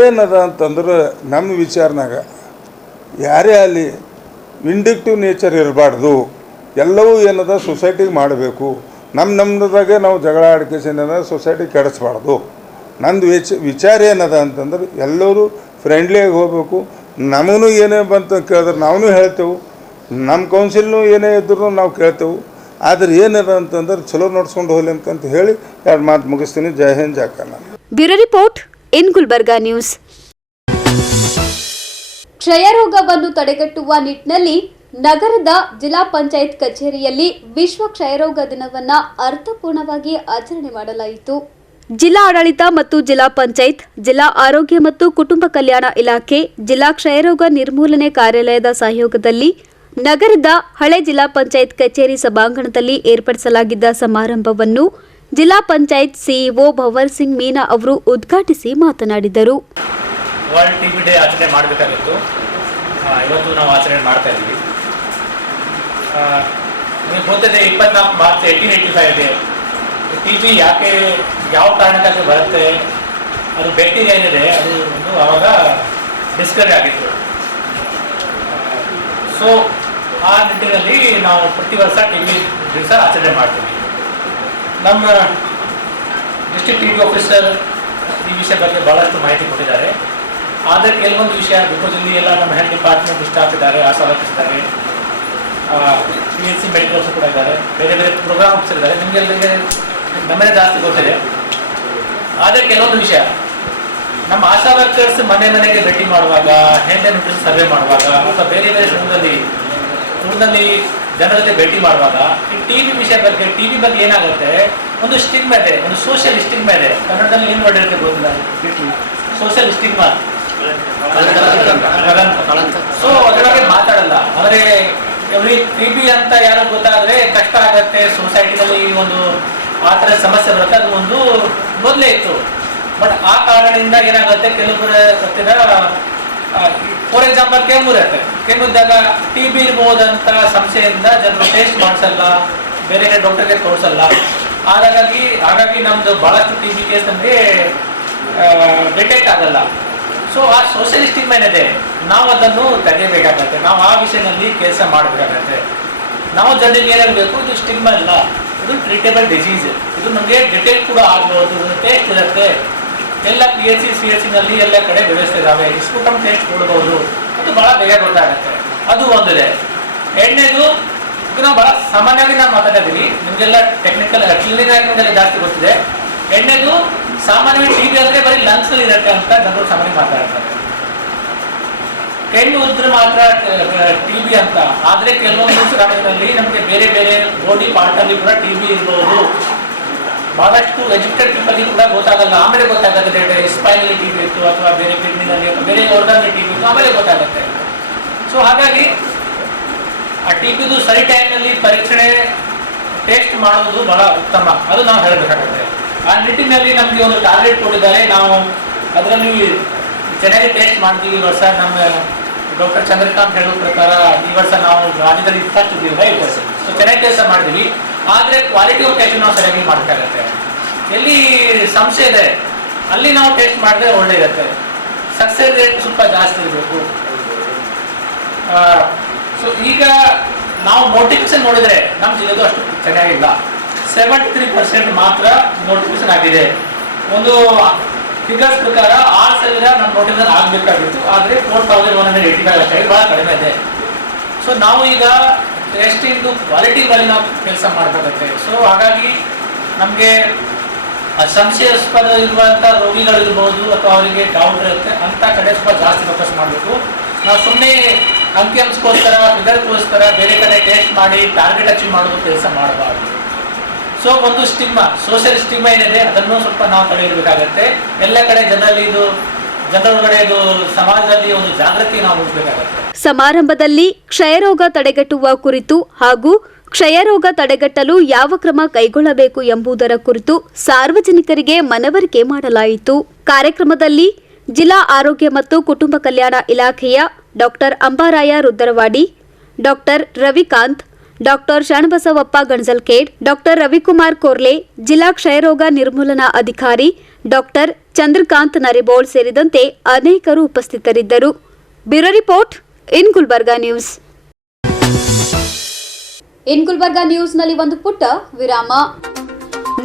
ಏನದ ಅಂತಂದ್ರೆ ನಮ್ಮ ವಿಚಾರನಾಗ ಯಾರೇ ಅಲ್ಲಿ ವಿಂಡಿಕ್ಟಿವ್ ನೇಚರ್ ಇರಬಾರ್ದು. ಎಲ್ಲವೂ ಏನದ ಸೊಸೈಟಿಗೆ ಮಾಡಬೇಕು. ನಮ್ಮದಾಗೆ ನಾವು ಜಗಳ ಆಡ್ಕೇಸಿನ ಸೊಸೈಟಿ ಕೆಡಿಸ್ಬಾರ್ದು. ನಂದು ವಿಚಾರ ಏನದ ಅಂತಂದ್ರೆ ಎಲ್ಲರೂ ಫ್ರೆಂಡ್ಲಿಯಾಗಿ ಹೋಗಬೇಕು. ನಮಗೂ ಏನೇ ಬಂತು ಕೇಳಿದ್ರೆ ನಾವು ಹೇಳ್ತೇವೆ, ನಮ್ಮ ಕೌನ್ಸಿಲ್ನೂ ಏನೇ ಇದ್ರೂ ನಾವು ಕೇಳ್ತೇವೆ. ಆದರೆ ಏನದ ಅಂತಂದ್ರೆ ಚಲೋ ನೋಡ್ಸ್ಕೊಂಡು ಹೋಗ್ಲಿ ಅಂತ ಹೇಳಿ 2 ಮಾತು ಮುಗಿಸ್ತೀನಿ. ಜೈ ಹಿಂದ್, ಜೈ Karnataka. Bureau report in Gulbarga news. ಕ್ಷಯರೋಗವನ್ನು ತಡೆಗಟ್ಟುವ ನಿಟ್ಟಿನಲ್ಲಿ ನಗರದ ಜಿಲ್ಲಾ ಪಂಚಾಯತ್ ಕಚೇರಿಯಲ್ಲಿ ವಿಶ್ವ ಕ್ಷಯರೋಗ ದಿನವನ್ನ ಅರ್ಥಪೂರ್ಣವಾಗಿ ಆಚರಣೆ ಮಾಡಲಾಯಿತು. ಜಿಲ್ಲಾ ಆಡಳಿತ ಮತ್ತು ಜಿಲ್ಲಾ ಪಂಚಾಯತ್, ಜಿಲ್ಲಾ ಆರೋಗ್ಯ ಮತ್ತು ಕುಟುಂಬ ಕಲ್ಯಾಣ ಇಲಾಖೆ, ಜಿಲ್ಲಾ ಕ್ಷಯರೋಗ ನಿರ್ಮೂಲನೆ ಕಾರ್ಯಾಲಯದ ಸಹಯೋಗದಲ್ಲಿ ನಗರದ ಹಳೆ ಜಿಲ್ಲಾ ಪಂಚಾಯತ್ ಕಚೇರಿ ಸಭಾಂಗಣದಲ್ಲಿ ಏರ್ಪಡಿಸಲಾಗಿದ್ದ ಸಮಾರಂಭವನ್ನು ಜಿಲ್ಲಾ ಪಂಚಾಯತ್ ಸಿಇಒ ಭವರ್ ಸಿಂಗ್ ಮೀನಾ ಅವರು ಉದ್ಘಾಟಿಸಿ ಮಾತನಾಡಿದರು. ವರ್ಲ್ಡ್ TB ಡೇ ಆಚರಣೆ ಮಾಡಬೇಕಾಗಿತ್ತು, ಇವತ್ತು ನಾವು ಆಚರಣೆ ಮಾಡ್ತಾ ಇದ್ದೀವಿ. ನಿಮಗೆ ಗೊತ್ತಿದೆ 24 ಮಾರ್ಚ್ 1885 ಇದೆ. TB ಯಾಕೆ, ಯಾವ ಕಾರಣಕ್ಕಾಗಿ ಬರುತ್ತೆ, ಅದು ಬ್ಯಾಕ್ಟೀರಿಯಾ ಏನಿದೆ ಅದು ಒಂದು ಆವಾಗ ಡಿಸ್ಕವರಿ ಆಗಿತ್ತು. ಸೊ ಆ ನಿಟ್ಟಿನಲ್ಲಿ ನಾವು ಪ್ರತಿ ವರ್ಷ TB ದಿವಸ ಆಚರಣೆ ಮಾಡ್ತೀವಿ. ನಮ್ಮ ಡಿಸ್ಟ್ರಿಕ್ಟ್ ಟಿ ಬಿ ಆಫೀಸರ್ ಈ ವಿಷಯ ಬಗ್ಗೆ ಭಾಳಷ್ಟು ಮಾಹಿತಿ ಕೊಟ್ಟಿದ್ದಾರೆ. ಆದರೆ ಕೆಲವೊಂದು ವಿಷಯ ಬಿಕಾಸ್ ಇಲ್ಲಿ ಎಲ್ಲ ನಮ್ಮ ಹೆಲ್ತ್ ಡಿಪಾರ್ಟ್ಮೆಂಟ್ ಸ್ಟಾಫ್ ಇದ್ದಾರೆ, ಆಶಾ ವರ್ಕರ್ಸ್ ಇದ್ದಾರೆ, PHC ಮೆಡಿಕಲ್ಸ್ ಕೂಡ ಇದ್ದಾರೆ, ಬೇರೆ ಬೇರೆ ಪ್ರೋಗ್ರಾಮ್ ಆಫೀಸರ್ ಇದ್ದಾರೆ. ನಿಮಗೆಲ್ಲರಿಗೆ ನಮ್ಮನೆ ಜಾಸ್ತಿ ಗೊತ್ತಿದೆ. ಆದರೆ ಕೆಲವೊಂದು ವಿಷಯ ನಮ್ಮ ಆಶಾ ವರ್ಕರ್ಸ್ ಮನೆಗೆ ಭೇಟಿ ಮಾಡುವಾಗ, ಹೆಲ್ತ್ ಆ್ಯಂಡ್ ನ್ಯೂಟ್ರಿಷನ್ ಸರ್ವೆ ಮಾಡುವಾಗ ಅಥವಾ ಬೇರೆ ಬೇರೆ ಊರಿನಲ್ಲಿ ಜನರ ಜೊತೆ ಭೇಟಿ ಮಾಡುವಾಗ ಈ ಟಿ ಬಿ ವಿಷಯ ಬಗ್ಗೆ, ಟಿ ಬಿ ಬಗ್ಗೆ ಏನಾಗುತ್ತೆ, ಒಂದು ಸ್ಟಿಗ್ಮಾ ಇದೆ, ಒಂದು ಸೋಷಿಯಲ್ ಸ್ಟಿಗ್ಮಾ ಇದೆ. ಕನ್ನಡದಲ್ಲಿ ಏನು ಮಾಡಿರುತ್ತೆ ಗೊತ್ತಿಲ್ಲ, ಸೋಷಿಯಲ್ ಸ್ಟಿಗ್ಮಾ. ಸೊ ಅದರ ಬಗ್ಗೆ ಮಾತಾಡಲ್ಲ. ಆದರೆ ಟಿ ಬಿ ಅಂತ ಯಾರು ಗೊತ್ತಾದರೆ ಕಷ್ಟ ಆಗುತ್ತೆ. ಸೊಸೈಟಿನಲ್ಲಿ ಒಂದು ಆ ಥರ ಸಮಸ್ಯೆ ಬರುತ್ತೆ. ಅದು ಒಂದು ಮೊದಲೇ ಇತ್ತು. ಬಟ್ ಆ ಕಾರಣದಿಂದ ಏನಾಗುತ್ತೆ, ಕೆಲವೊಬ್ಬರ ಹತ್ತಿರ ಫಾರ್ ಎಕ್ಸಾಂಪಲ್ ಕೆಮ್ಮುರುತ್ತೆ. ಕೆಮ್ಮಿದ್ದಾಗ ಟಿ ಬಿ ಇರ್ಬೋದಂತ ಸಂಶಯದಿಂದ ಜನರು ಟೆಸ್ಟ್ ಮಾಡಿಸಲ್ಲ, ಬೇರೆ ಡಾಕ್ಟರ್ಗೆ ತೋರಿಸಲ್ಲ. ಹಾಗಾಗಿ ನಮ್ಮದು ಭಾಳಷ್ಟು ಟಿ ಬಿ ಕೇಸ್ ನಮಗೆ ಡಿಟೆಕ್ಟ್ ಆಗಲ್ಲ. ಸೊ ಆ ಸೋಷಿಯಲ್ ಸ್ಟಿಗ್ಮಾ ಏನಿದೆ, ನಾವು ಅದನ್ನು ತೆಗೆಯಬೇಕಾಗತ್ತೆ. ನಾವು ಆ ವಿಷಯದಲ್ಲಿ ಕೆಲಸ ಮಾಡಬೇಕಾಗತ್ತೆ. ನಾವು ಜನರಿಗೆ ಏನಾಗಬೇಕು, ಇದು ಸ್ಟಿಗ್ಮಾ ಇಲ್ಲ, ಇದು ಟ್ರೀಟೇಬಲ್ ಡಿಸೀಸ್. ಇದು ನಮಗೆ ಡಿಟೆಕ್ಟ್ ಕೂಡ ಆಗ್ಬೋದು. ಟೆಸ್ಟ್ ಇರುತ್ತೆ. ಎಲ್ಲ PHC CHCನಲ್ಲಿ ಎಲ್ಲ ಕಡೆ ವ್ಯವಸ್ಥೆ ಇದ್ದಾವೆ. ಸ್ಪುಟಮ್ ಟೆಸ್ಟ್ ಕೊಡ್ಬೋದು. ಅದು ಭಾಳ ಬೇಗ ಗೊತ್ತಾಗುತ್ತೆ. ಅದು ಒಂದಿದೆ. ಎರಡನೇದು, ಇದು ನಾವು ಭಾಳ ಸಾಮಾನ್ಯವಾಗಿ ನಾವು ಮಾತಾಡಿದ್ದೀವಿ, ನಿಮಗೆಲ್ಲ ಟೆಕ್ನಿಕಲ್ ಕ್ಲಿನಿಕಲ್ಲಿ ಜಾಸ್ತಿ ಗೊತ್ತಿದೆ. ಎರಡನೇದು, ಸಾಮಾನ್ಯವಾಗಿ ಟಿ ಬಿ ಅಂದರೆ ಬರೀ ಲಂಗ್ಸಲ್ಲಿ ಇರುತ್ತೆ ಅಂತ ಜನರು ಸಾಮಾನ್ಯ ಮಾತಾಡ್ತಾರೆ. ಕೆಮ್ಮು ಇದ್ರೆ ಮಾತ್ರ ಟಿ ಬಿ ಅಂತ. ಆದರೆ ಕೆಲವೊಂದು ಸಮಯದಲ್ಲಿ ನಮಗೆ ಬೇರೆ ಬೇರೆ ಬಾಡಿ ಪಾರ್ಟಲ್ಲಿ ಕೂಡ ಟಿ ಬಿ ಇರ್ಬೋದು. ಭಾಳಷ್ಟು ಎಜುಕೇಟೆಡ್ ಪೀಪಲ್ಗೆ ಕೂಡ ಗೊತ್ತಾಗಲ್ಲ. ಆಮೇಲೆ ಗೊತ್ತಾಗುತ್ತೆ ಸ್ಪೈನಲ್ಲಿ ಟಿ ಬಿ ಇತ್ತು ಅಥವಾ ಬೇರೆ ಕಿಡ್ನಿನಲ್ಲಿ ಅಥವಾ ಬೇರೆ ಆರ್ಗನ್ನಲ್ಲಿ ಟಿ ಬಿ ಇತ್ತು, ಆಮೇಲೆ ಗೊತ್ತಾಗುತ್ತೆ. ಸೊ ಹಾಗಾಗಿ ಆ ಟಿ ಬಿದು ಸರಿ ಟೈಮ್ನಲ್ಲಿ ಪರೀಕ್ಷಣೆ ಟೆಸ್ಟ್ ಮಾಡೋದು ಭಾಳ ಉತ್ತಮ. ಅದು ನಾವು ಹೇಳಬೇಕಾಗುತ್ತೆ. ಆ ನಿಟ್ಟಿನಲ್ಲಿ ನಮಗೆ ಒಂದು ಟಾರ್ಗೆಟ್ ಕೊಟ್ಟಿದ್ದಾರೆ. ನಾವು ಅದರಲ್ಲಿ ಚೆನ್ನಾಗಿ ಟೆಸ್ಟ್ ಮಾಡ್ತೀವಿ. ಈ ವರ್ಷ ನಮ್ಮ ಡಾಕ್ಟರ್ ಚಂದ್ರಕಾಂತ್ ಹೇಳೋ ಪ್ರಕಾರ ಈ ವರ್ಷ ನಾವು ರಾಜ್ಯದಲ್ಲಿ ಫಸ್ಟ್ ಇದ್ದೀವಿ, 5%. ಸೊ ಚೆನ್ನಾಗಿ ಕೆಲಸ ಮಾಡ್ತೀವಿ. ಆದರೆ ಕ್ವಾಲಿಟಿ ಆಫ್ ಟೆಸ್ಟ್ ನಾವು ಸರಿಯಾಗಿ ಮಾಡಬೇಕಾಗತ್ತೆ. ಎಲ್ಲಿ ಸಂಶಯ ಇದೆ ಅಲ್ಲಿ ನಾವು ಟೆಸ್ಟ್ ಮಾಡಿದ್ರೆ ಒಳ್ಳೆ ಇರುತ್ತೆ. ಸಕ್ಸಸ್ ರೇಟ್ ಸ್ವಲ್ಪ ಜಾಸ್ತಿ ಇರಬೇಕು. ಸೊ ಈಗ ನಾವು ನೋಟಿಫಿಕೇಶನ್ ನೋಡಿದರೆ ನಮ್ಮ ಜಿಲ್ಲೆದು ಅಷ್ಟು ಚೆನ್ನಾಗಿಲ್ಲ. 73% ಮಾತ್ರ ನೋಟಿಫಿಕೇಶನ್ ಆಗಿದೆ. ಒಂದು ಫಿಗರ್ಸ್ ಪ್ರಕಾರ 6,000 ನಮ್ಮ ನೋಟಿಫಿಕೇಶನ್ ಆಗಬೇಕಾಗಿತ್ತು. ಆದರೆ 4,185 ಅಷ್ಟೇ, ಭಾಳ ಕಡಿಮೆ ಇದೆ. ಸೊ ನಾವು ಈಗ ಟೆಸ್ಟಿಂದು ಕ್ವಾಲಿಟಿ ಮೇಲೆ ನಾವು ಕೆಲಸ ಮಾಡಬೇಕಾಗುತ್ತೆ. ಸೊ ಹಾಗಾಗಿ ನಮಗೆ ಸಂಶಯಾಸ್ಪದ ಇರುವಂಥ ರೋಗಿಗಳಿರ್ಬೋದು ಅಥವಾ ಅವರಿಗೆ ಡೌಟ್ ಇರುತ್ತೆ, ಅಂಥ ಕಡೆ ಸ್ವಲ್ಪ ಜಾಸ್ತಿ ಫೋಕಸ್ ಮಾಡಬೇಕು. ನಾವು ಸುಮ್ಮನೆ ಅಂಕಿಅಂಶಕ್ಕೋಸ್ಕರ, ಫಿಗರ್ಗೋಸ್ಕರ ಬೇರೆ ಕಡೆ ಟೆಸ್ಟ್ ಮಾಡಿ ಟಾರ್ಗೆಟ್ ಅಚೀವ್ ಮಾಡೋದು ಕೆಲಸ ಮಾಡಬಾರ್ದು. ಸೊ ಒಂದು ಸ್ಟಿಗ್ಮಾ, ಸೋಷಿಯಲ್ ಸ್ಟಿಗ್ಮಾ ಏನಿದೆ ಅದನ್ನು ಸ್ವಲ್ಪ ನಾವು ತಡೆಯಿರಬೇಕಾಗತ್ತೆ. ಎಲ್ಲ ಕಡೆ ಜನರೊಳಗಡೆ ಇದು ಸಮಾಜದಲ್ಲಿ ಒಂದು ಜಾಗೃತಿ ನಾವು ಮೂಡಿಸಬೇಕಾಗತ್ತೆ. ಸಮಾರಂಭದಲ್ಲಿ ಕ್ಷಯರೋಗ ತಡೆಗಟ್ಟುವ ಕುರಿತು ಹಾಗೂ ಕ್ಷಯರೋಗ ತಡೆಗಟ್ಟಲು ಯಾವ ಕ್ರಮ ಕೈಗೊಳ್ಳಬೇಕು ಎಂಬುದರ ಕುರಿತು ಸಾರ್ವಜನಿಕರಿಗೆ ಮನವರಿಕೆ ಮಾಡಲಾಯಿತು. ಕಾರ್ಯಕ್ರಮದಲ್ಲಿ ಜಿಲ್ಲಾ ಆರೋಗ್ಯ ಮತ್ತು ಕುಟುಂಬ ಕಲ್ಯಾಣ ಇಲಾಖೆಯ doctor Ambaraya Rudrawadi, doctor Ravikant, doctor Sharanabasavappa Ganajalkhed, doctor Ravikumar Korle, ಜಿಲ್ಲಾ ಕ್ಷಯರೋಗ ನಿರ್ಮೂಲನಾ ಅಧಿಕಾರಿ ಡಾಕ್ಟರ್ ಚಂದ್ರಕಾಂತ್ ನರಿಬೋಳ್ ಸೇರಿದಂತೆ ಅನೇಕರು ಉಪಸ್ಥಿತರಿದ್ದರು. Bureau report, in Gulbarga news. ಇನ್ ಗುಲ್ಬರ್ಗಾ ನ್ಯೂಸ್ನಲ್ಲಿ ಒಂದು ಪುಟ್ಟ ವಿರಾಮ.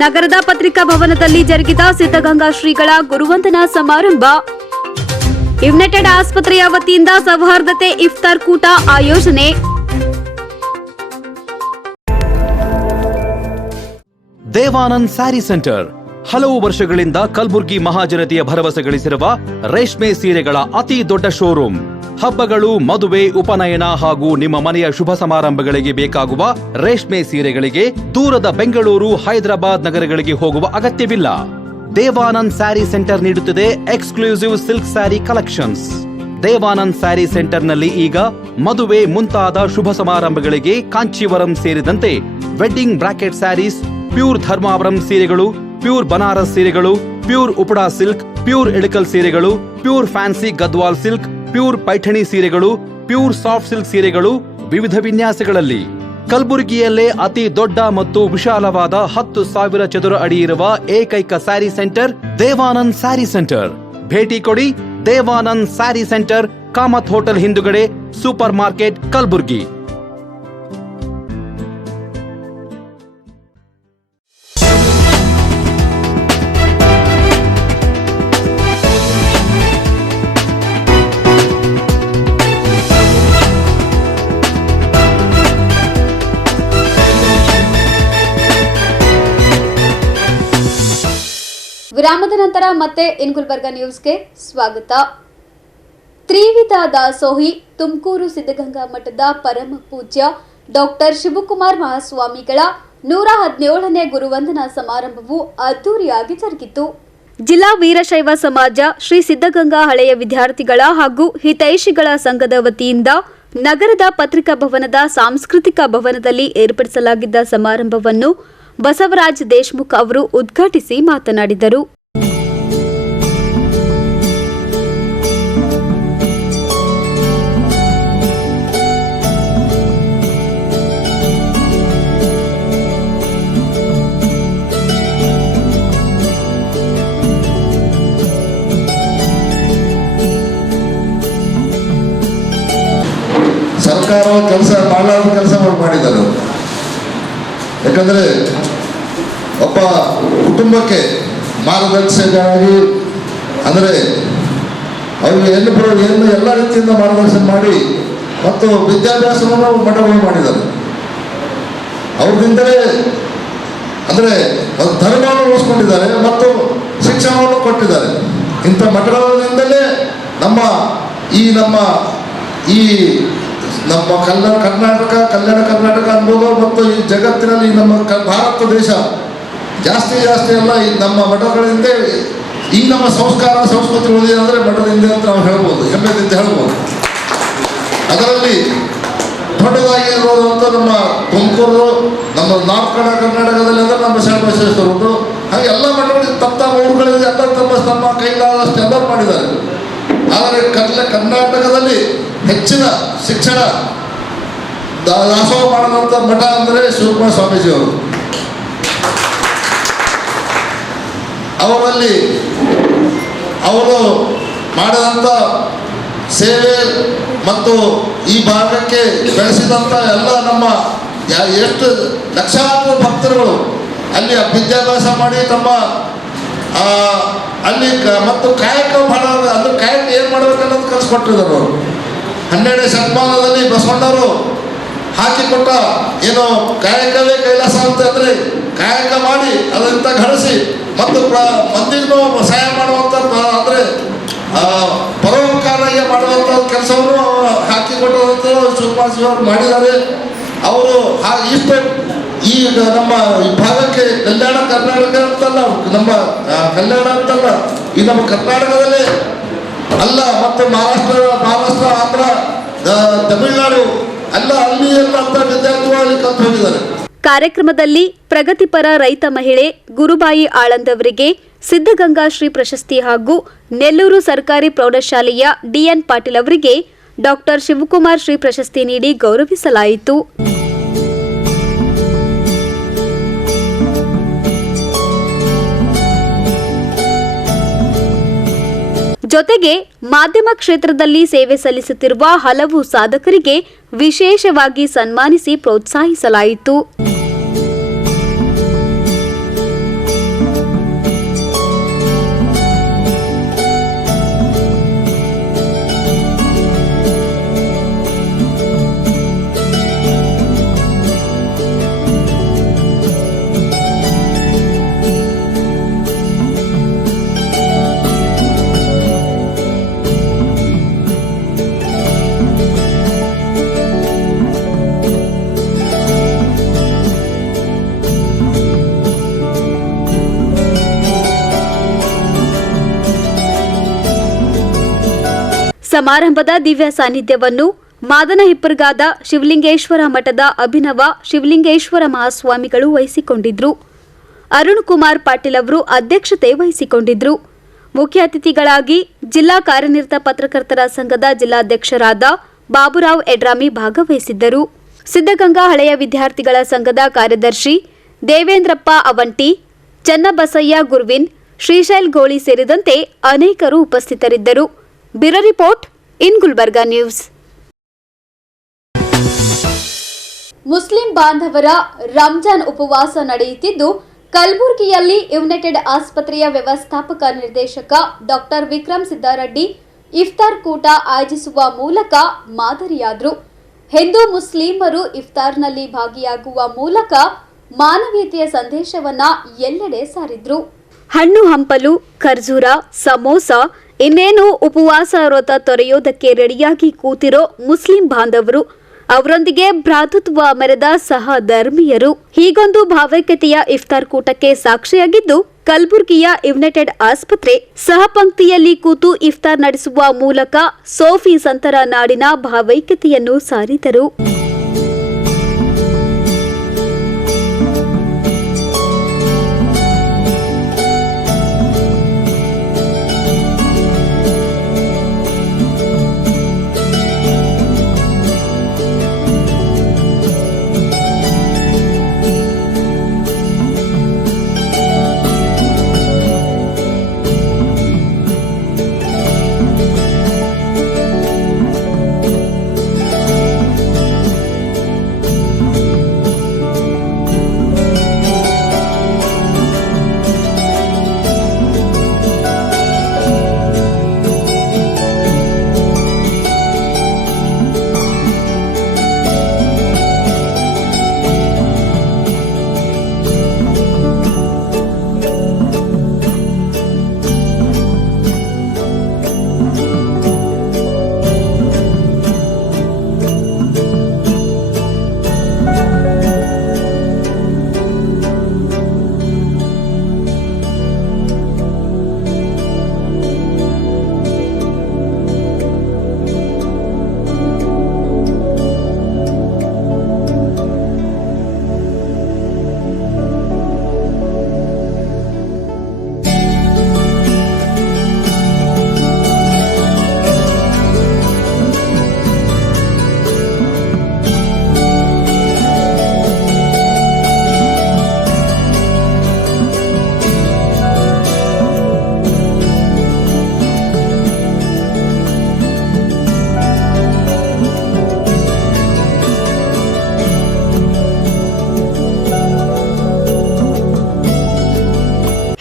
ನಗರದ ಪತ್ರಿಕಾ ಭವನದಲ್ಲಿ ಜರುಗಿದ ಸಿದ್ಧಗಂಗಾ ಶ್ರೀಗಳ ಗುರುವಂದನಾ ಸಮಾರಂಭ. ಯುನೈಟೆಡ್ ಆಸ್ಪತ್ರೆಯ ವತಿಯಿಂದ ಸೌಹಾರ್ದತೆ ಇಫ್ತಾರ್ ಕೂಟ ಆಯೋಜನೆ. ದೇವಾನಂದ್ ಸ್ಯಾರಿ ಸೆಂಟರ್ ಹಲವು ವರ್ಷಗಳಿಂದ ಕಲ್ಬುರ್ಗಿ ಮಹಾಜನತೆಯ ಭರವಸೆ ಗಳಿಸಿರುವ ರೇಷ್ಮೆ ಸೀರೆಗಳ ಅತಿ ದೊಡ್ಡ ಶೋರೂಮ್. ಹಬ್ಬಗಳು, ಮದುವೆ, ಉಪನಯನ ಹಾಗೂ ನಿಮ್ಮ ಮನೆಯ ಶುಭ ಸಮಾರಂಭಗಳಿಗೆ ಬೇಕಾಗುವ ರೇಷ್ಮೆ ಸೀರೆಗಳಿಗೆ ದೂರದ ಬೆಂಗಳೂರು, ಹೈದರಾಬಾದ್ ನಗರಗಳಿಗೆ ಹೋಗುವ ಅಗತ್ಯವಿಲ್ಲ. ದೇವಾನಂದ್ ಸ್ಯಾರಿ ಸೆಂಟರ್ ನೀಡುತ್ತಿದೆ exclusive silk sari collections. Devanand sari ಸೆಂಟರ್ನಲ್ಲಿ ಈಗ ಮದುವೆ ಮುಂತಾದ ಶುಭ ಸಮಾರಂಭಗಳಿಗೆ ಕಾಂಚೀವರಂ ಸೇರಿದಂತೆ wedding brocade saris, pure Dharmavaram ಸೀರೆಗಳು, ಪ್ಯೂರ್ ಬನಾರಸ್ ಸೀರೆಗಳು, pure Uppada silk, pure Ilkal ಸೀರೆಗಳು, pure fancy Gadwal silk, pure Paithani ಸೀರೆಗಳು, ಪ್ಯೂರ್ ಸಾಫ್ಟ್ ಸಿಲ್ಕ್ ಸೀರೆಗಳು ವಿವಿಧ ವಿನ್ಯಾಸಗಳಲ್ಲಿ. ಕಲಬುರಗಿಯಲ್ಲೇ ಅತಿ ದೊಡ್ಡ ಮತ್ತು ವಿಶಾಲವಾದ 10,000 ಚದುರ ಅಡಿ ಇರುವ ಏಕೈಕ ಸ್ಯಾರಿ ಸೆಂಟರ್ ದೇವಾನಂದ್ ಸ್ಯಾರಿ ಸೆಂಟರ್. ಭೇಟಿ ಕೊಡಿ. ದೇವಾನಂದ್ ಸ್ಯಾರಿ ಸೆಂಟರ್, ಕಾಮತ್ ಹೋಟೆಲ್ ಹಿಂದುಗಡೆ, ಸೂಪರ್ ಮಾರ್ಕೆಟ್, ಕಲಬುರ್ಗಿ. ವಿರಾಮದ ನಂತರ ಮತ್ತೆ ಇನ್ ಗುಲ್ಬರ್ಗಾ ನ್ಯೂಸ್ಗೆ ಸ್ವಾಗತ. ತ್ರಿವಿಧ ದಾಸೋಹಿ ತುಮಕೂರು ಸಿದ್ಧಗಂಗಾ ಮಠದ ಪರಮ ಪೂಜ್ಯ ಡಾಕ್ಟರ್ ಶಿವಕುಮಾರ್ ಮಹಾಸ್ವಾಮಿಗಳ 117ನೇ ಗುರುವಂದನಾ ಸಮಾರಂಭವು ಅದ್ದೂರಿಯಾಗಿ ಜರುಗಿತು. ಜಿಲ್ಲಾ ವೀರಶೈವ ಸಮಾಜ ಶ್ರೀ ಸಿದ್ಧಗಂಗಾ ಹಳೆಯ ವಿದ್ಯಾರ್ಥಿಗಳ ಹಾಗೂ ಹಿತೈಷಿಗಳ ಸಂಘದ ವತಿಯಿಂದ ನಗರದ ಪತ್ರಿಕಾ ಭವನದ ಸಾಂಸ್ಕೃತಿಕ ಭವನದಲ್ಲಿ ಏರ್ಪಡಿಸಲಾಗಿದ್ದ ಸಮಾರಂಭವನ್ನು ಬಸವರಾಜ್ ದೇಶಮುಖ್ ಅವರು ಉದ್ಘಾಟಿಸಿ ಮಾತನಾಡಿದರು. ಸರ್ಕಾರ ಮಾಡಲಾರದ ಕೆಲಸಗಳು ಮಾಡಿದ್ದಾರೆ. ಯಾಕಂದರೆ ಒಬ್ಬ ಕುಟುಂಬಕ್ಕೆ ಮಾರ್ಗದರ್ಶಕರಾಗಿ ಅಂದರೆ ಅವರಿಗೆ ಏನು ಎಲ್ಲ ರೀತಿಯಿಂದ ಮಾರ್ಗದರ್ಶನ ಮಾಡಿ ಮತ್ತು ವಿದ್ಯಾಭ್ಯಾಸವನ್ನು ಮಠಗಳು ಮಾಡಿದ್ದಾರೆ. ಅವ್ರದಿಂದಲೇ ಅಂದರೆ ಧರ್ಮವನ್ನು ಉಳಿಸ್ಕೊಂಡಿದ್ದಾರೆ ಮತ್ತು ಶಿಕ್ಷಣವನ್ನು ಕೊಟ್ಟಿದ್ದಾರೆ. ಇಂಥ ಮಠಗಳಿಂದಲೇ ನಮ್ಮ ಕಲ್ಯಾಣ ಕರ್ನಾಟಕ ಅನ್ಬೋದು ಮತ್ತು ಈ ಜಗತ್ತಿನಲ್ಲಿ ನಮ್ಮ ಭಾರತ ದೇಶ ಜಾಸ್ತಿ ಎಲ್ಲ ಈ ನಮ್ಮ ಮಠಗಳಿಂದ ಈ ನಮ್ಮ ಸಂಸ್ಕಾರ ಸಂಸ್ಕೃತಿ ಉಳಿದಿದೆ ಅಂದರೆ ಮಠದಿಂದ ಅಂತ ನಾವು ಹೇಳ್ಬೋದು, ಹೆಮ್ಮೆದಿಂದ ಹೇಳ್ಬೋದು. ಅದರಲ್ಲಿ ದೊಡ್ಡದಾಗಿ ಇರೋದಂತ ನಮ್ಮ ತುಮಕೂರು, ನಮ್ಮ ನಾರ್ತ್ ಕರ್ನಾಟಕದಲ್ಲಿ ಅಂದರೆ ನಮ್ಮ ಶರಣಬಸವೇಶ್ವರದ್ದು, ಹಾಗೆ ಎಲ್ಲ ಮಠಗಳು ತಮ್ಮ ಊರುಗಳಲ್ಲಿ ಎಲ್ಲ ತಮ್ಮ ಕೈಲಾದಷ್ಟು ಎಲ್ಲರೂ ಮಾಡಿದ್ದಾರೆ. ಆದರೆ ಕರ್ನಾಟಕದಲ್ಲಿ ಹೆಚ್ಚಿನ ಶಿಕ್ಷಣ ದಾಸೋಹ ಮಾಡಿದಂಥ ಮಠ ಅಂದರೆ ಶಿವಕುಮಾರ ಸ್ವಾಮೀಜಿಯವರು. ಅವರಲ್ಲಿ ಅವರು ಮಾಡಿದಂಥ ಸೇವೆ ಮತ್ತು ಈ ಭಾಗಕ್ಕೆ ಬೆಳೆಸಿದಂಥ ಎಲ್ಲ ನಮ್ಮ ಎಷ್ಟು ಲಕ್ಷಾಂತರ ಭಕ್ತರುಗಳು ಅಲ್ಲಿ ವಿದ್ಯಾಭ್ಯಾಸ ಮಾಡಿ ತಮ್ಮ ಅಲ್ಲಿ ಮತ್ತು ಕಾಯಕ ಬಹಳ ಅಂದ್ರೆ ಕಾಯಕ ಏನು ಮಾಡಬೇಕನ್ನೋದು ಕಲಿಸ್ಕೊಟ್ಟಿದ್ದಾರೆ ಅವರು. 12ನೇ ಶತಮಾನದಲ್ಲಿ ಬಸವಣ್ಣವರು ಹಾಕಿಕೊಟ್ಟ ಏನು ಕಾಯಕವೇ ಕೈಲಾಸ ಅಂತ ಅಂದರೆ ಕಾಯಕ ಮಾಡಿ ಅದರಿಂದ ಗಳಿಸಿ ಮತ್ತು ಮಂದಿಗೂ ಸಹಾಯ ಮಾಡುವಂಥ ಅಂದರೆ ಪರೋಪಕಾರವಾಗಿ ಮಾಡುವಂಥ ಕೆಲಸವನ್ನು ಹಾಕಿಕೊಟ್ಟಂಥ ಶಿವಕುಮಾರ ಅವರು ಮಾಡಿದ್ದಾರೆ. ಅವರು ಇಷ್ಟು ಈಗ ನಮ್ಮ ಈ ಭಾಗಕ್ಕೆ ಕಲ್ಯಾಣ ಕರ್ನಾಟಕ ಅಂತಲ್ಲ, ನಮ್ಮ ಕಲ್ಯಾಣ ಅಂತಲ್ಲ, ಈ ನಮ್ಮ ಕರ್ನಾಟಕದಲ್ಲೇ ಅಲ್ಲ ಮತ್ತು ಮಹಾರಾಷ್ಟ್ರ ಆಂಧ್ರ ತಮಿಳುನಾಡು ಎಲ್ಲ ಅಂತ ವಿದ್ಯಾರ್ಥಿಗಳು ಕಲ್ತು ಹೋಗಿದ್ದಾರೆ. ಕಾರ್ಯಕ್ರಮದಲ್ಲಿ ಪ್ರಗತಿಪರ ರೈತ ಮಹಿಳೆ ಗುರುಬಾಯಿ ಆಳಂದ್ ಅವರಿಗೆ ಸಿದ್ಧಗಂಗಾ ಶ್ರೀ ಪ್ರಶಸ್ತಿ ಹಾಗೂ ನೆಲ್ಲೂರು ಸರ್ಕಾರಿ ಪ್ರೌಢಶಾಲೆಯ ಡಿಎನ್ ಪಾಟೀಲ್ ಅವರಿಗೆ ಡಾಕ್ಟರ್ ಶಿವಕುಮಾರ್ ಶ್ರೀ ಪ್ರಶಸ್ತಿ ನೀಡಿ ಗೌರವಿಸಲಾಯಿತು. ಜೊತೆಗೆ ಮಾಧ್ಯಮ ಕ್ಷೇತ್ರದಲ್ಲಿ ಸೇವೆ ಸಲ್ಲಿಸುತ್ತಿರುವ ಹಲವು ಸಾಧಕರಿಗೆ ವಿಶೇಷವಾಗಿ ಸನ್ಮಾನಿಸಿ ಪ್ರೋತ್ಸಾಹಿಸಲಾಯಿತು. ಸಮಾರಂಭದ ದಿವ್ಯ ಸಾನ್ನಿಧ್ಯವನ್ನು ಮಾದನಹಿಪ್ಪರ್ಗಾದ ಶಿವಲಿಂಗೇಶ್ವರ ಮಠದ ಅಭಿನವ ಶಿವಲಿಂಗೇಶ್ವರ ಮಹಾಸ್ವಾಮಿಗಳು ವಹಿಸಿಕೊಂಡಿದ್ರು. ಅರುಣ್ ಕುಮಾರ್ ಪಾಟೀಲ್ ಅವರು ಅಧ್ಯಕ್ಷತೆ ವಹಿಸಿಕೊಂಡಿದ್ರು. ಮುಖ್ಯ ಅತಿಥಿಗಳಾಗಿ ಜಿಲ್ಲಾ ಕಾರ್ಯನಿರತ ಪತ್ರಕರ್ತರ ಸಂಘದ ಜಿಲ್ಲಾಧ್ಯಕ್ಷರಾದ ಬಾಬುರಾವ್ ಎಡ್ರಾಮಿ ಭಾಗವಹಿಸಿದ್ದರು. ಸಿದ್ಧಗಂಗಾ ಹಳೆಯ ವಿದ್ಯಾರ್ಥಿಗಳ ಸಂಘದ ಕಾರ್ಯದರ್ಶಿ ದೇವೇಂದ್ರಪ್ಪ ಅವಂಟಿ, ಚನ್ನಬಸಯ್ಯ ಗುರ್ವಿನ್, ಶ್ರೀಶೈಲ್ ಗೋಳಿ ಸೇರಿದಂತೆ ಅನೇಕರು ಉಪಸ್ಥಿತರಿದ್ದರು. Bureau report in Gulbarga news. Muslim ಬಾಂಧವರ ರಂಜಾನ್ ಉಪವಾಸ ನಡೆಯುತ್ತಿದ್ದು, ಕಲಬುರಗಿಯಲ್ಲಿ ಯುನೈಟೆಡ್ ಆಸ್ಪತ್ರೆಯ ವ್ಯವಸ್ಥಾಪಕ ನಿರ್ದೇಶಕ ಡಾಕ್ಟರ್ ವಿಕ್ರಮ್ ಸಿದ್ದಾರೆಡ್ಡಿ ಇಫ್ತಾರ್ ಕೂಟ ಆಯೋಜಿಸುವ ಮೂಲಕ ಮಾದರಿಯಾದರು. ಹಿಂದೂ ಮುಸ್ಲಿಮರು ಇಫ್ತಾರ್ನಲ್ಲಿ ಭಾಗಿಯಾಗುವ ಮೂಲಕ ಮಾನವೀಯತೆಯ ಸಂದೇಶವನ್ನ ಎಲ್ಲೆಡೆ ಸಾರಿದ್ರು. ಹಣ್ಣು ಹಂಪಲು, ಖರ್ಜೂರ, ಸಮೋಸ, ಇನ್ನೇನು ಉಪವಾಸ ವ್ರತ ತೊರೆಯೋದಕ್ಕೆ ರೆಡಿಯಾಗಿ ಕೂತಿರೋ ಮುಸ್ಲಿಂ ಬಾಂಧವರು, ಅವರೊಂದಿಗೆ ಭ್ರಾತೃತ್ವ ಮೆರೆದ ಸಹ ಧರ್ಮೀಯರು, ಹೀಗೊಂದು ಭಾವೈಕ್ಯತೆಯ ಇಫ್ತಾರ್ ಕೂಟಕ್ಕೆ ಸಾಕ್ಷಿಯಾಗಿದ್ದು ಕಲಬುರಗಿಯ ಯುನೈಟೆಡ್ ಆಸ್ಪತ್ರೆ ಸಹ ಪಂಕ್ತಿಯಲ್ಲಿ ಕೂತು ಇಫ್ತಾರ್ ನಡೆಸುವ ಮೂಲಕ ಸೋಫಿ ಸಂತರ ನಾಡಿನ ಭಾವೈಕ್ಯತೆಯನ್ನು ಸಾರಿದರು.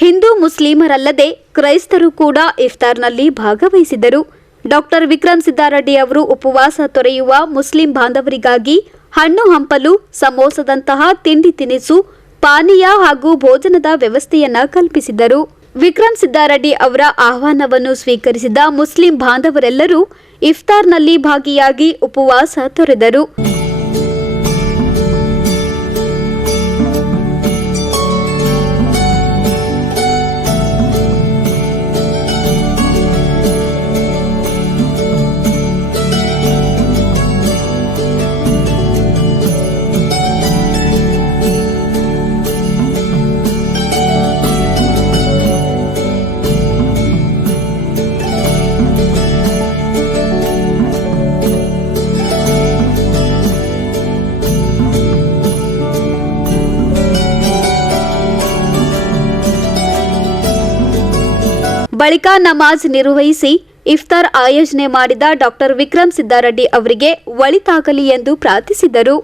ಹಿಂದೂ ಮುಸ್ಲಿಮರಲ್ಲದೆ ಕ್ರೈಸ್ತರು ಕೂಡ ಇಫ್ತಾರ್ನಲ್ಲಿ ಭಾಗವಹಿಸಿದರು. ಡಾಕ್ಟರ್ ವಿಕ್ರಮ್ ಸಿದ್ದಾರೆಡ್ಡಿ ಅವರು ಉಪವಾಸ ತೊರೆಯುವ ಮುಸ್ಲಿಂ ಬಾಂಧವರಿಗಾಗಿ ಹಣ್ಣು ಹಂಪಲು, ಸಮೋಸದಂತಹ ತಿಂಡಿ ತಿನಿಸು, ಪಾನೀಯ ಹಾಗೂ ಭೋಜನದ ವ್ಯವಸ್ಥೆಯನ್ನ ಕಲ್ಪಿಸಿದರು. ವಿಕ್ರಮ್ ಸಿದ್ದಾರೆಡ್ಡಿ ಅವರ ಆಹ್ವಾನವನ್ನು ಸ್ವೀಕರಿಸಿದ ಮುಸ್ಲಿಂ ಬಾಂಧವರೆಲ್ಲರೂ ಇಫ್ತಾರ್ನಲ್ಲಿ ಭಾಗಿಯಾಗಿ ಉಪವಾಸ ತೊರೆದರು. ಬಳಿಕ ನಮಾಜ್ ನಿರ್ವಹಿಸಿ ಇಫ್ತಾರ್ ಆಯೋಜನೆ ಮಾಡಿದ ಡಾಕ್ಟರ್ ವಿಕ್ರಮ್ ಸಿದ್ದಾರೆಡ್ಡಿ ಅವರಿಗೆ ಒಳಿತಾಗಲಿ ಎಂದು ಪ್ರಾರ್ಥಿಸಿದರು.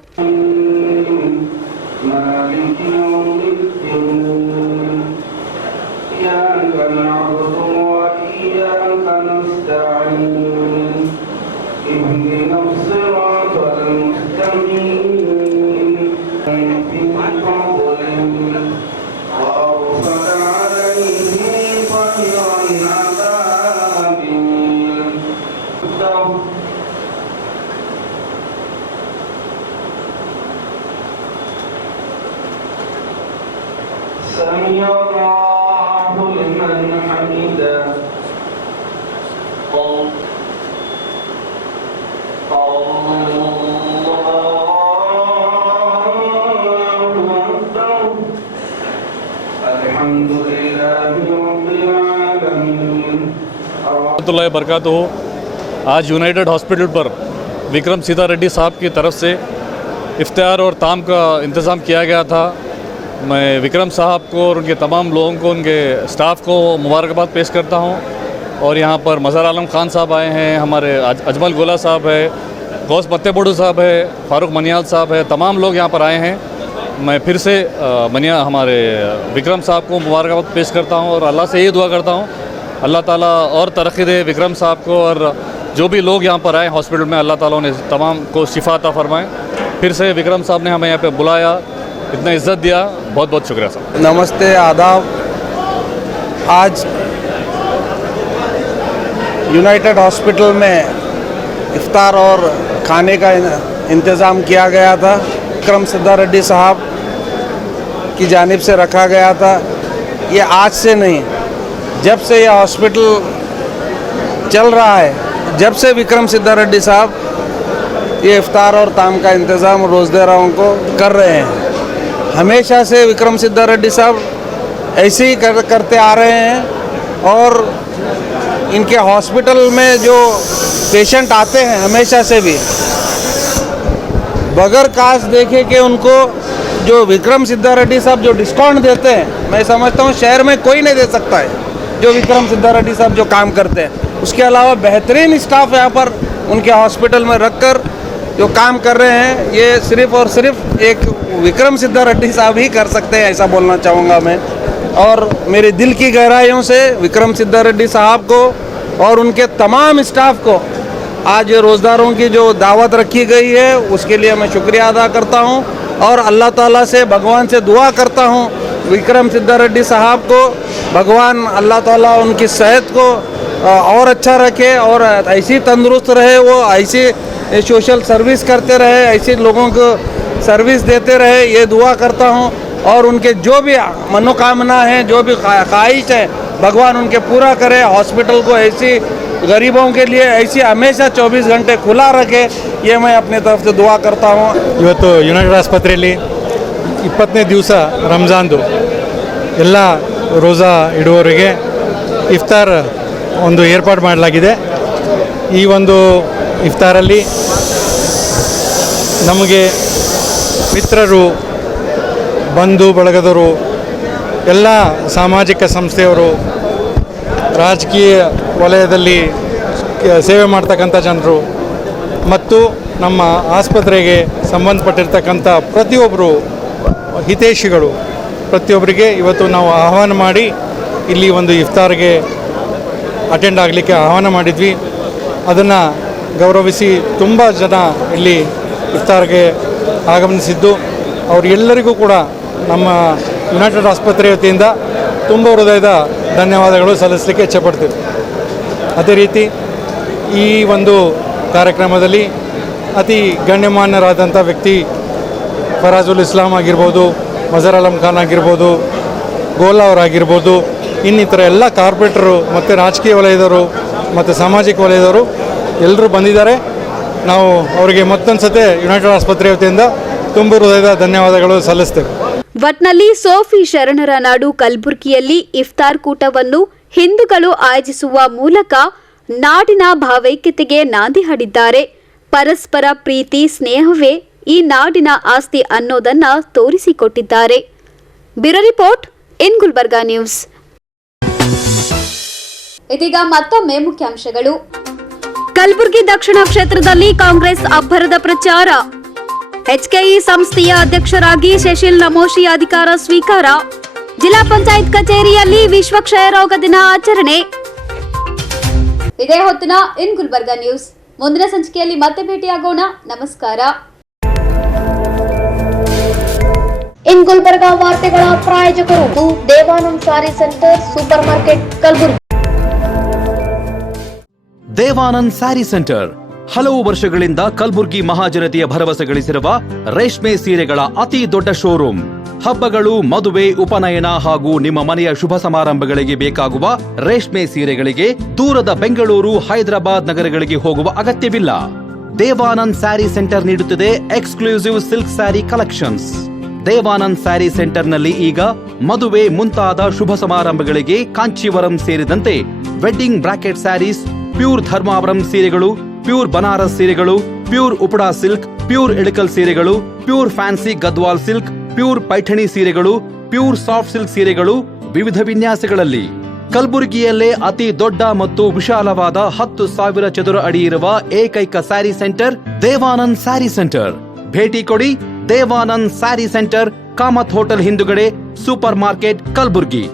سمع الله لمن حمده रहमतुल्लाहि बरकातहू। आज यूनाइटेड हॉस्पिटल पर विक्रम सिद्धारेड्डी साहब की तरफ से इफ्तार और ताम का इंतज़ाम किया गया था। मैं विक्रम साहब को और उनके तमाम लोगों को, उनके स्टाफ को मुबारकबाद पेश करता हूँ। और यहाँ पर मज़हर आलम खान साहब आए हैं, हमारे अजमल गोला साहब है, गौस पत्तेबुडू साहब है, फ़ारूक मनियाल साहब है, तमाम लोग यहाँ पर आए हैं। मैं फिर से हमारे विक्रम साहब को मुबारकबाद पेश करता हूँ और अल्लाह से यही दुआ करता हूँ अल्लाह ताला और तरक्की दे विक्रम साहब को, और जो भी लोग यहाँ पर आए हॉस्पिटल में अल्लाह ताला उन्हें तमाम को शिफा अता फरमाएँ। फिर से विक्रम साहब ने हमें यहाँ पे बुलाया, इतना इज़्ज़त दिया, बहुत बहुत शुक्रिया साहब। नमस्ते, आदाब। आज यूनाइटेड हॉस्पिटल में इफ्तार और खाने का इंतज़ाम किया गया था। विक्रम सिद्धा रेड्डी साहब की जानिब से रखा गया था। ये आज से नहीं, जब से यह हॉस्पिटल चल रहा है, जब से विक्रम सिद्धा रेड्डी साहब ये इफ्तार और ताम का इंतज़ाम रोज़देराओं को कर रहे हैं। हमेशा से विक्रम सिद्धा रेड्डी साहब ऐसे ही करते आ रहे हैं और इनके हॉस्पिटल में जो पेशेंट आते हैं हमेशा से भी बगैर कास्ट देखे कि उनको जो विक्रम सिद्धा रेड्डी साहब जो डिस्काउंट देते हैं, मैं समझता हूँ शहर में कोई नहीं दे सकता है जो विक्रम सिद्धा रेड्डी साहब जो काम करते हैं। उसके अलावा बेहतरीन स्टाफ यहाँ पर उनके हॉस्पिटल में रखकर जो काम कर रहे हैं, ये सिर्फ़ और सिर्फ एक विक्रम सिद्धा रेड्डी साहब ही कर सकते हैं, ऐसा बोलना चाहूँगा मैं। और मेरे दिल की गहराइयों से विक्रम सिद्धा रेड्डी साहब को और उनके तमाम स्टाफ को आज रोज़दारों की जो दावत रखी गई है उसके लिए मैं शुक्रिया अदा करता हूँ और अल्लाह ताला से भगवान से दुआ करता हूँ विक्रम सिद्धा रेड्डी साहब को भगवान अल्लाह ताला उनकी सेहत को और अच्छा रखे और ऐसी तंदुरुस्त रहे, वो ऐसी सोशल सर्विस करते रहे, ऐसे लोगों को सर्विस देते रहे, ये दुआ करता हूँ। और उनके जो भी मनोकामना है, जो भी ख्वाहिश है, भगवान उनके पूरा करे। हॉस्पिटल को ऐसी गरीबों के लिए ऐसी हमेशा 24 घंटे खुला रखे, ये मैं अपनी तरफ से दुआ करता हूँ। ಇವತ್ತು ಯುನೈಟೆಡ್ ಆಸ್ಪತ್ರೆಯಲ್ಲಿ 20ನೇ ದಿವಸ ರಂಜಾನ್ದು ಎಲ್ಲ ರೋಜಾ ಇಡುವವರಿಗೆ ಇಫ್ತಾರ್ ಒಂದು ಏರ್ಪಾಡು ಮಾಡಲಾಗಿದೆ. ಈ ಒಂದು ಇಫ್ತಾರಲ್ಲಿ ನಮಗೆ ಮಿತ್ರರು, ಬಂಧು ಬಳಗದವರು, ಎಲ್ಲ ಸಾಮಾಜಿಕ ಸಂಸ್ಥೆಯವರು, ರಾಜಕೀಯ ವಲಯದಲ್ಲಿ ಸೇವೆ ಮಾಡ್ತಕ್ಕಂಥ ಜನರು ಮತ್ತು ನಮ್ಮ ಆಸ್ಪತ್ರೆಗೆ ಸಂಬಂಧಪಟ್ಟಿರ್ತಕ್ಕಂಥ ಪ್ರತಿಯೊಬ್ಬರು ಹಿತೈಷಿಗಳು ಪ್ರತಿಯೊಬ್ಬರಿಗೆ ಇವತ್ತು ನಾವು ಆಹ್ವಾನ ಮಾಡಿ ಇಲ್ಲಿ ಒಂದು ಇಫ್ತಾರ್ಗೆ ಅಟೆಂಡ್ ಆಗಲಿಕ್ಕೆ ಆಹ್ವಾನ ಮಾಡಿದ್ವಿ. ಅದನ್ನು ಗೌರವಿಸಿ ತುಂಬ ಜನ ಇಲ್ಲಿ ಇಫ್ತಾರ್ಗೆ ಆಗಮನಿಸಿದ್ದು, ಅವರೆಲ್ಲರಿಗೂ ಕೂಡ ನಮ್ಮ ಯುನೈಟೆಡ್ ಆಸ್ಪತ್ರೆ ವತಿಯಿಂದ ತುಂಬ ಹೃದಯದ ಧನ್ಯವಾದಗಳು ಸಲ್ಲಿಸಲಿಕ್ಕೆ ಇಚ್ಛೆಪಡ್ತೀವಿ. ಅದೇ ರೀತಿ ಈ ಒಂದು ಕಾರ್ಯಕ್ರಮದಲ್ಲಿ ಅತಿ ಗಣ್ಯಮಾನ್ಯರಾದಂಥ ವ್ಯಕ್ತಿ ಫರಾಜುಲ್ ಇಸ್ಲಾಂ ಆಗಿರ್ಬೋದು, ಮಜರ್ ಅಲಂ ಖಾನ್ ಆಗಿರ್ಬೋದು, ಗೋಲಾ ಅವರಾಗಿರ್ಬೋದು, ಇನ್ನಿತರ ಎಲ್ಲ ಕಾರ್ಪೊರೇಟರು ಮತ್ತು ರಾಜಕೀಯ ವಲಯದವರು ಮತ್ತು ಸಾಮಾಜಿಕ ವಲಯದವರು ಎಲ್ಲರೂ ಬಂದಿದ್ದಾರೆ. ನಾವು ಅವರಿಗೆ ಮತ್ತೊಂದು ಸತಿ ಯುನೈಟೆಡ್ ಆಸ್ಪತ್ರೆ ವತಿಯಿಂದ ತುಂಬ ಹೃದಯದ ಧನ್ಯವಾದಗಳು ಸಲ್ಲಿಸ್ತೇವೆ. ಒಟ್ನಲ್ಲಿ ಸೋಫಿ ಶರಣರ ನಾಡು ಕಲಬುರಗಿಯಲ್ಲಿ ಇಫ್ತಾರ್ ಕೂಟವನ್ನು ಹಿಂದೂಗಳು ಆಯೋಜಿಸುವ ಮೂಲಕ ನಾಡಿನ ಭಾವೈಕ್ಯತೆಗೆ ನಾಂದಿ ಹಾಡಿದ್ದಾರೆ. ಪರಸ್ಪರ ಪ್ರೀತಿ ಸ್ನೇಹವೇ ಈ ನಾಡಿನ ಆಸ್ತಿ ಅನ್ನೋದನ್ನ ತೋರಿಸಿಕೊಟ್ಟಿದ್ದಾರೆ. Bureau report in Gulbarga news. ಇದೀಗ ಮತ್ತೊಮ್ಮೆ ಮುಖ್ಯಾಂಶಗಳು. ಕಲಬುರಗಿ ದಕ್ಷಿಣ ಕ್ಷೇತ್ರದಲ್ಲಿ ಕಾಂಗ್ರೆಸ್ ಅಬ್ಬರದ ಪ್ರಚಾರ. ಎಚ್ಕೆಇ ಸಂಸ್ಥೆಯ ಅಧ್ಯಕ್ಷರಾಗಿ ಶಶಿಲ್ ನಮೋಶಿ ಅಧಿಕಾರ ಸ್ವೀಕಾರ. ಜಿಲ್ಲಾ ಪಂಚಾಯತ್ ಕಚೇರಿಯಲ್ಲಿ ವಿಶ್ವ ಕ್ಷಯ ರೋಗ ದಿನ ಆಚರಣೆ. ಇದೇ ಹೊತ್ತಿನ ಇನ್ ಗುಲ್ಬರ್ಗಾ ನ್ಯೂಸ್. ಮುಂದಿನ ಸಂಚಿಕೆಯಲ್ಲಿ ಮತ್ತೆ ಭೇಟಿಯಾಗೋಣ. ನಮಸ್ಕಾರ. ಇನ್ ಗುಲ್ಬರ್ಗಾ ವಾರ್ತೆಗಳ ಪ್ರಾಯೋಜಕರು Devanand sari centre, super market, Kalaburagi. Devanand sari centre ಹಲವು ವರ್ಷಗಳಿಂದ ಕಲಬುರ್ಗಿ ಮಹಾಜನತೆಯ ಭರವಸೆ ಗಳಿಸಿರುವ ರೇಷ್ಮೆ ಸೀರೆಗಳ ಅತಿ ದೊಡ್ಡ ಶೋರೂಮ್. ಹಬ್ಬಗಳು, ಮದುವೆ, ಉಪನಯನ ಹಾಗೂ ನಿಮ್ಮ ಮನೆಯ ಶುಭ ಸಮಾರಂಭಗಳಿಗೆ ಬೇಕಾಗುವ ರೇಷ್ಮೆ ಸೀರೆಗಳಿಗೆ ದೂರದ ಬೆಂಗಳೂರು, ಹೈದರಾಬಾದ್ ನಗರಗಳಿಗೆ ಹೋಗುವ ಅಗತ್ಯವಿಲ್ಲ. ದೇವಾನಂದ್ ಸ್ಯಾರಿ ಸೆಂಟರ್ ನೀಡುತ್ತಿದೆ exclusive silk sari collections. Devanand sari ಸೆಂಟರ್ನಲ್ಲಿ ಈಗ ಮದುವೆ ಮುಂತಾದ ಶುಭ ಸಮಾರಂಭಗಳಿಗೆ ಕಾಂಚೀವರಂ ಸೇರಿದಂತೆ wedding brocade saris, pure Dharmavaram ಸೀರೆಗಳು, ಪ್ಯೂರ್ ಬನಾರಸ್ ಸೀರೆಗಳು, pure Uppada silk, pure Ilkal ಸೀರೆಗಳು, pure fancy Gadwal silk, pure Paithani ಸೀರೆಗಳು, ಪ್ಯೂರ್ ಸಾಫ್ಟ್ ಸಿಲ್ಕ್ ಸೀರೆಗಳು ವಿವಿಧ ವಿನ್ಯಾಸಗಳಲ್ಲಿ. ಕಲಬುರಗಿಯಲ್ಲೇ ಅತಿ ದೊಡ್ಡ ಮತ್ತು ವಿಶಾಲವಾದ 10,000 ಚದುರ ಅಡಿ ಇರುವ ಏಕೈಕ ಸ್ಯಾರಿ ಸೆಂಟರ್ ದೇವಾನಂದ್ ಸ್ಯಾರಿ ಸೆಂಟರ್. ಭೇಟಿ ಕೊಡಿ. ದೇವಾನಂದ್ ಸ್ಯಾರಿ ಸೆಂಟರ್, ಕಾಮತ್ ಹೋಟೆಲ್ ಹಿಂದುಗಡೆ, ಸೂಪರ್ ಮಾರ್ಕೆಟ್, ಕಲಬುರ್ಗಿ.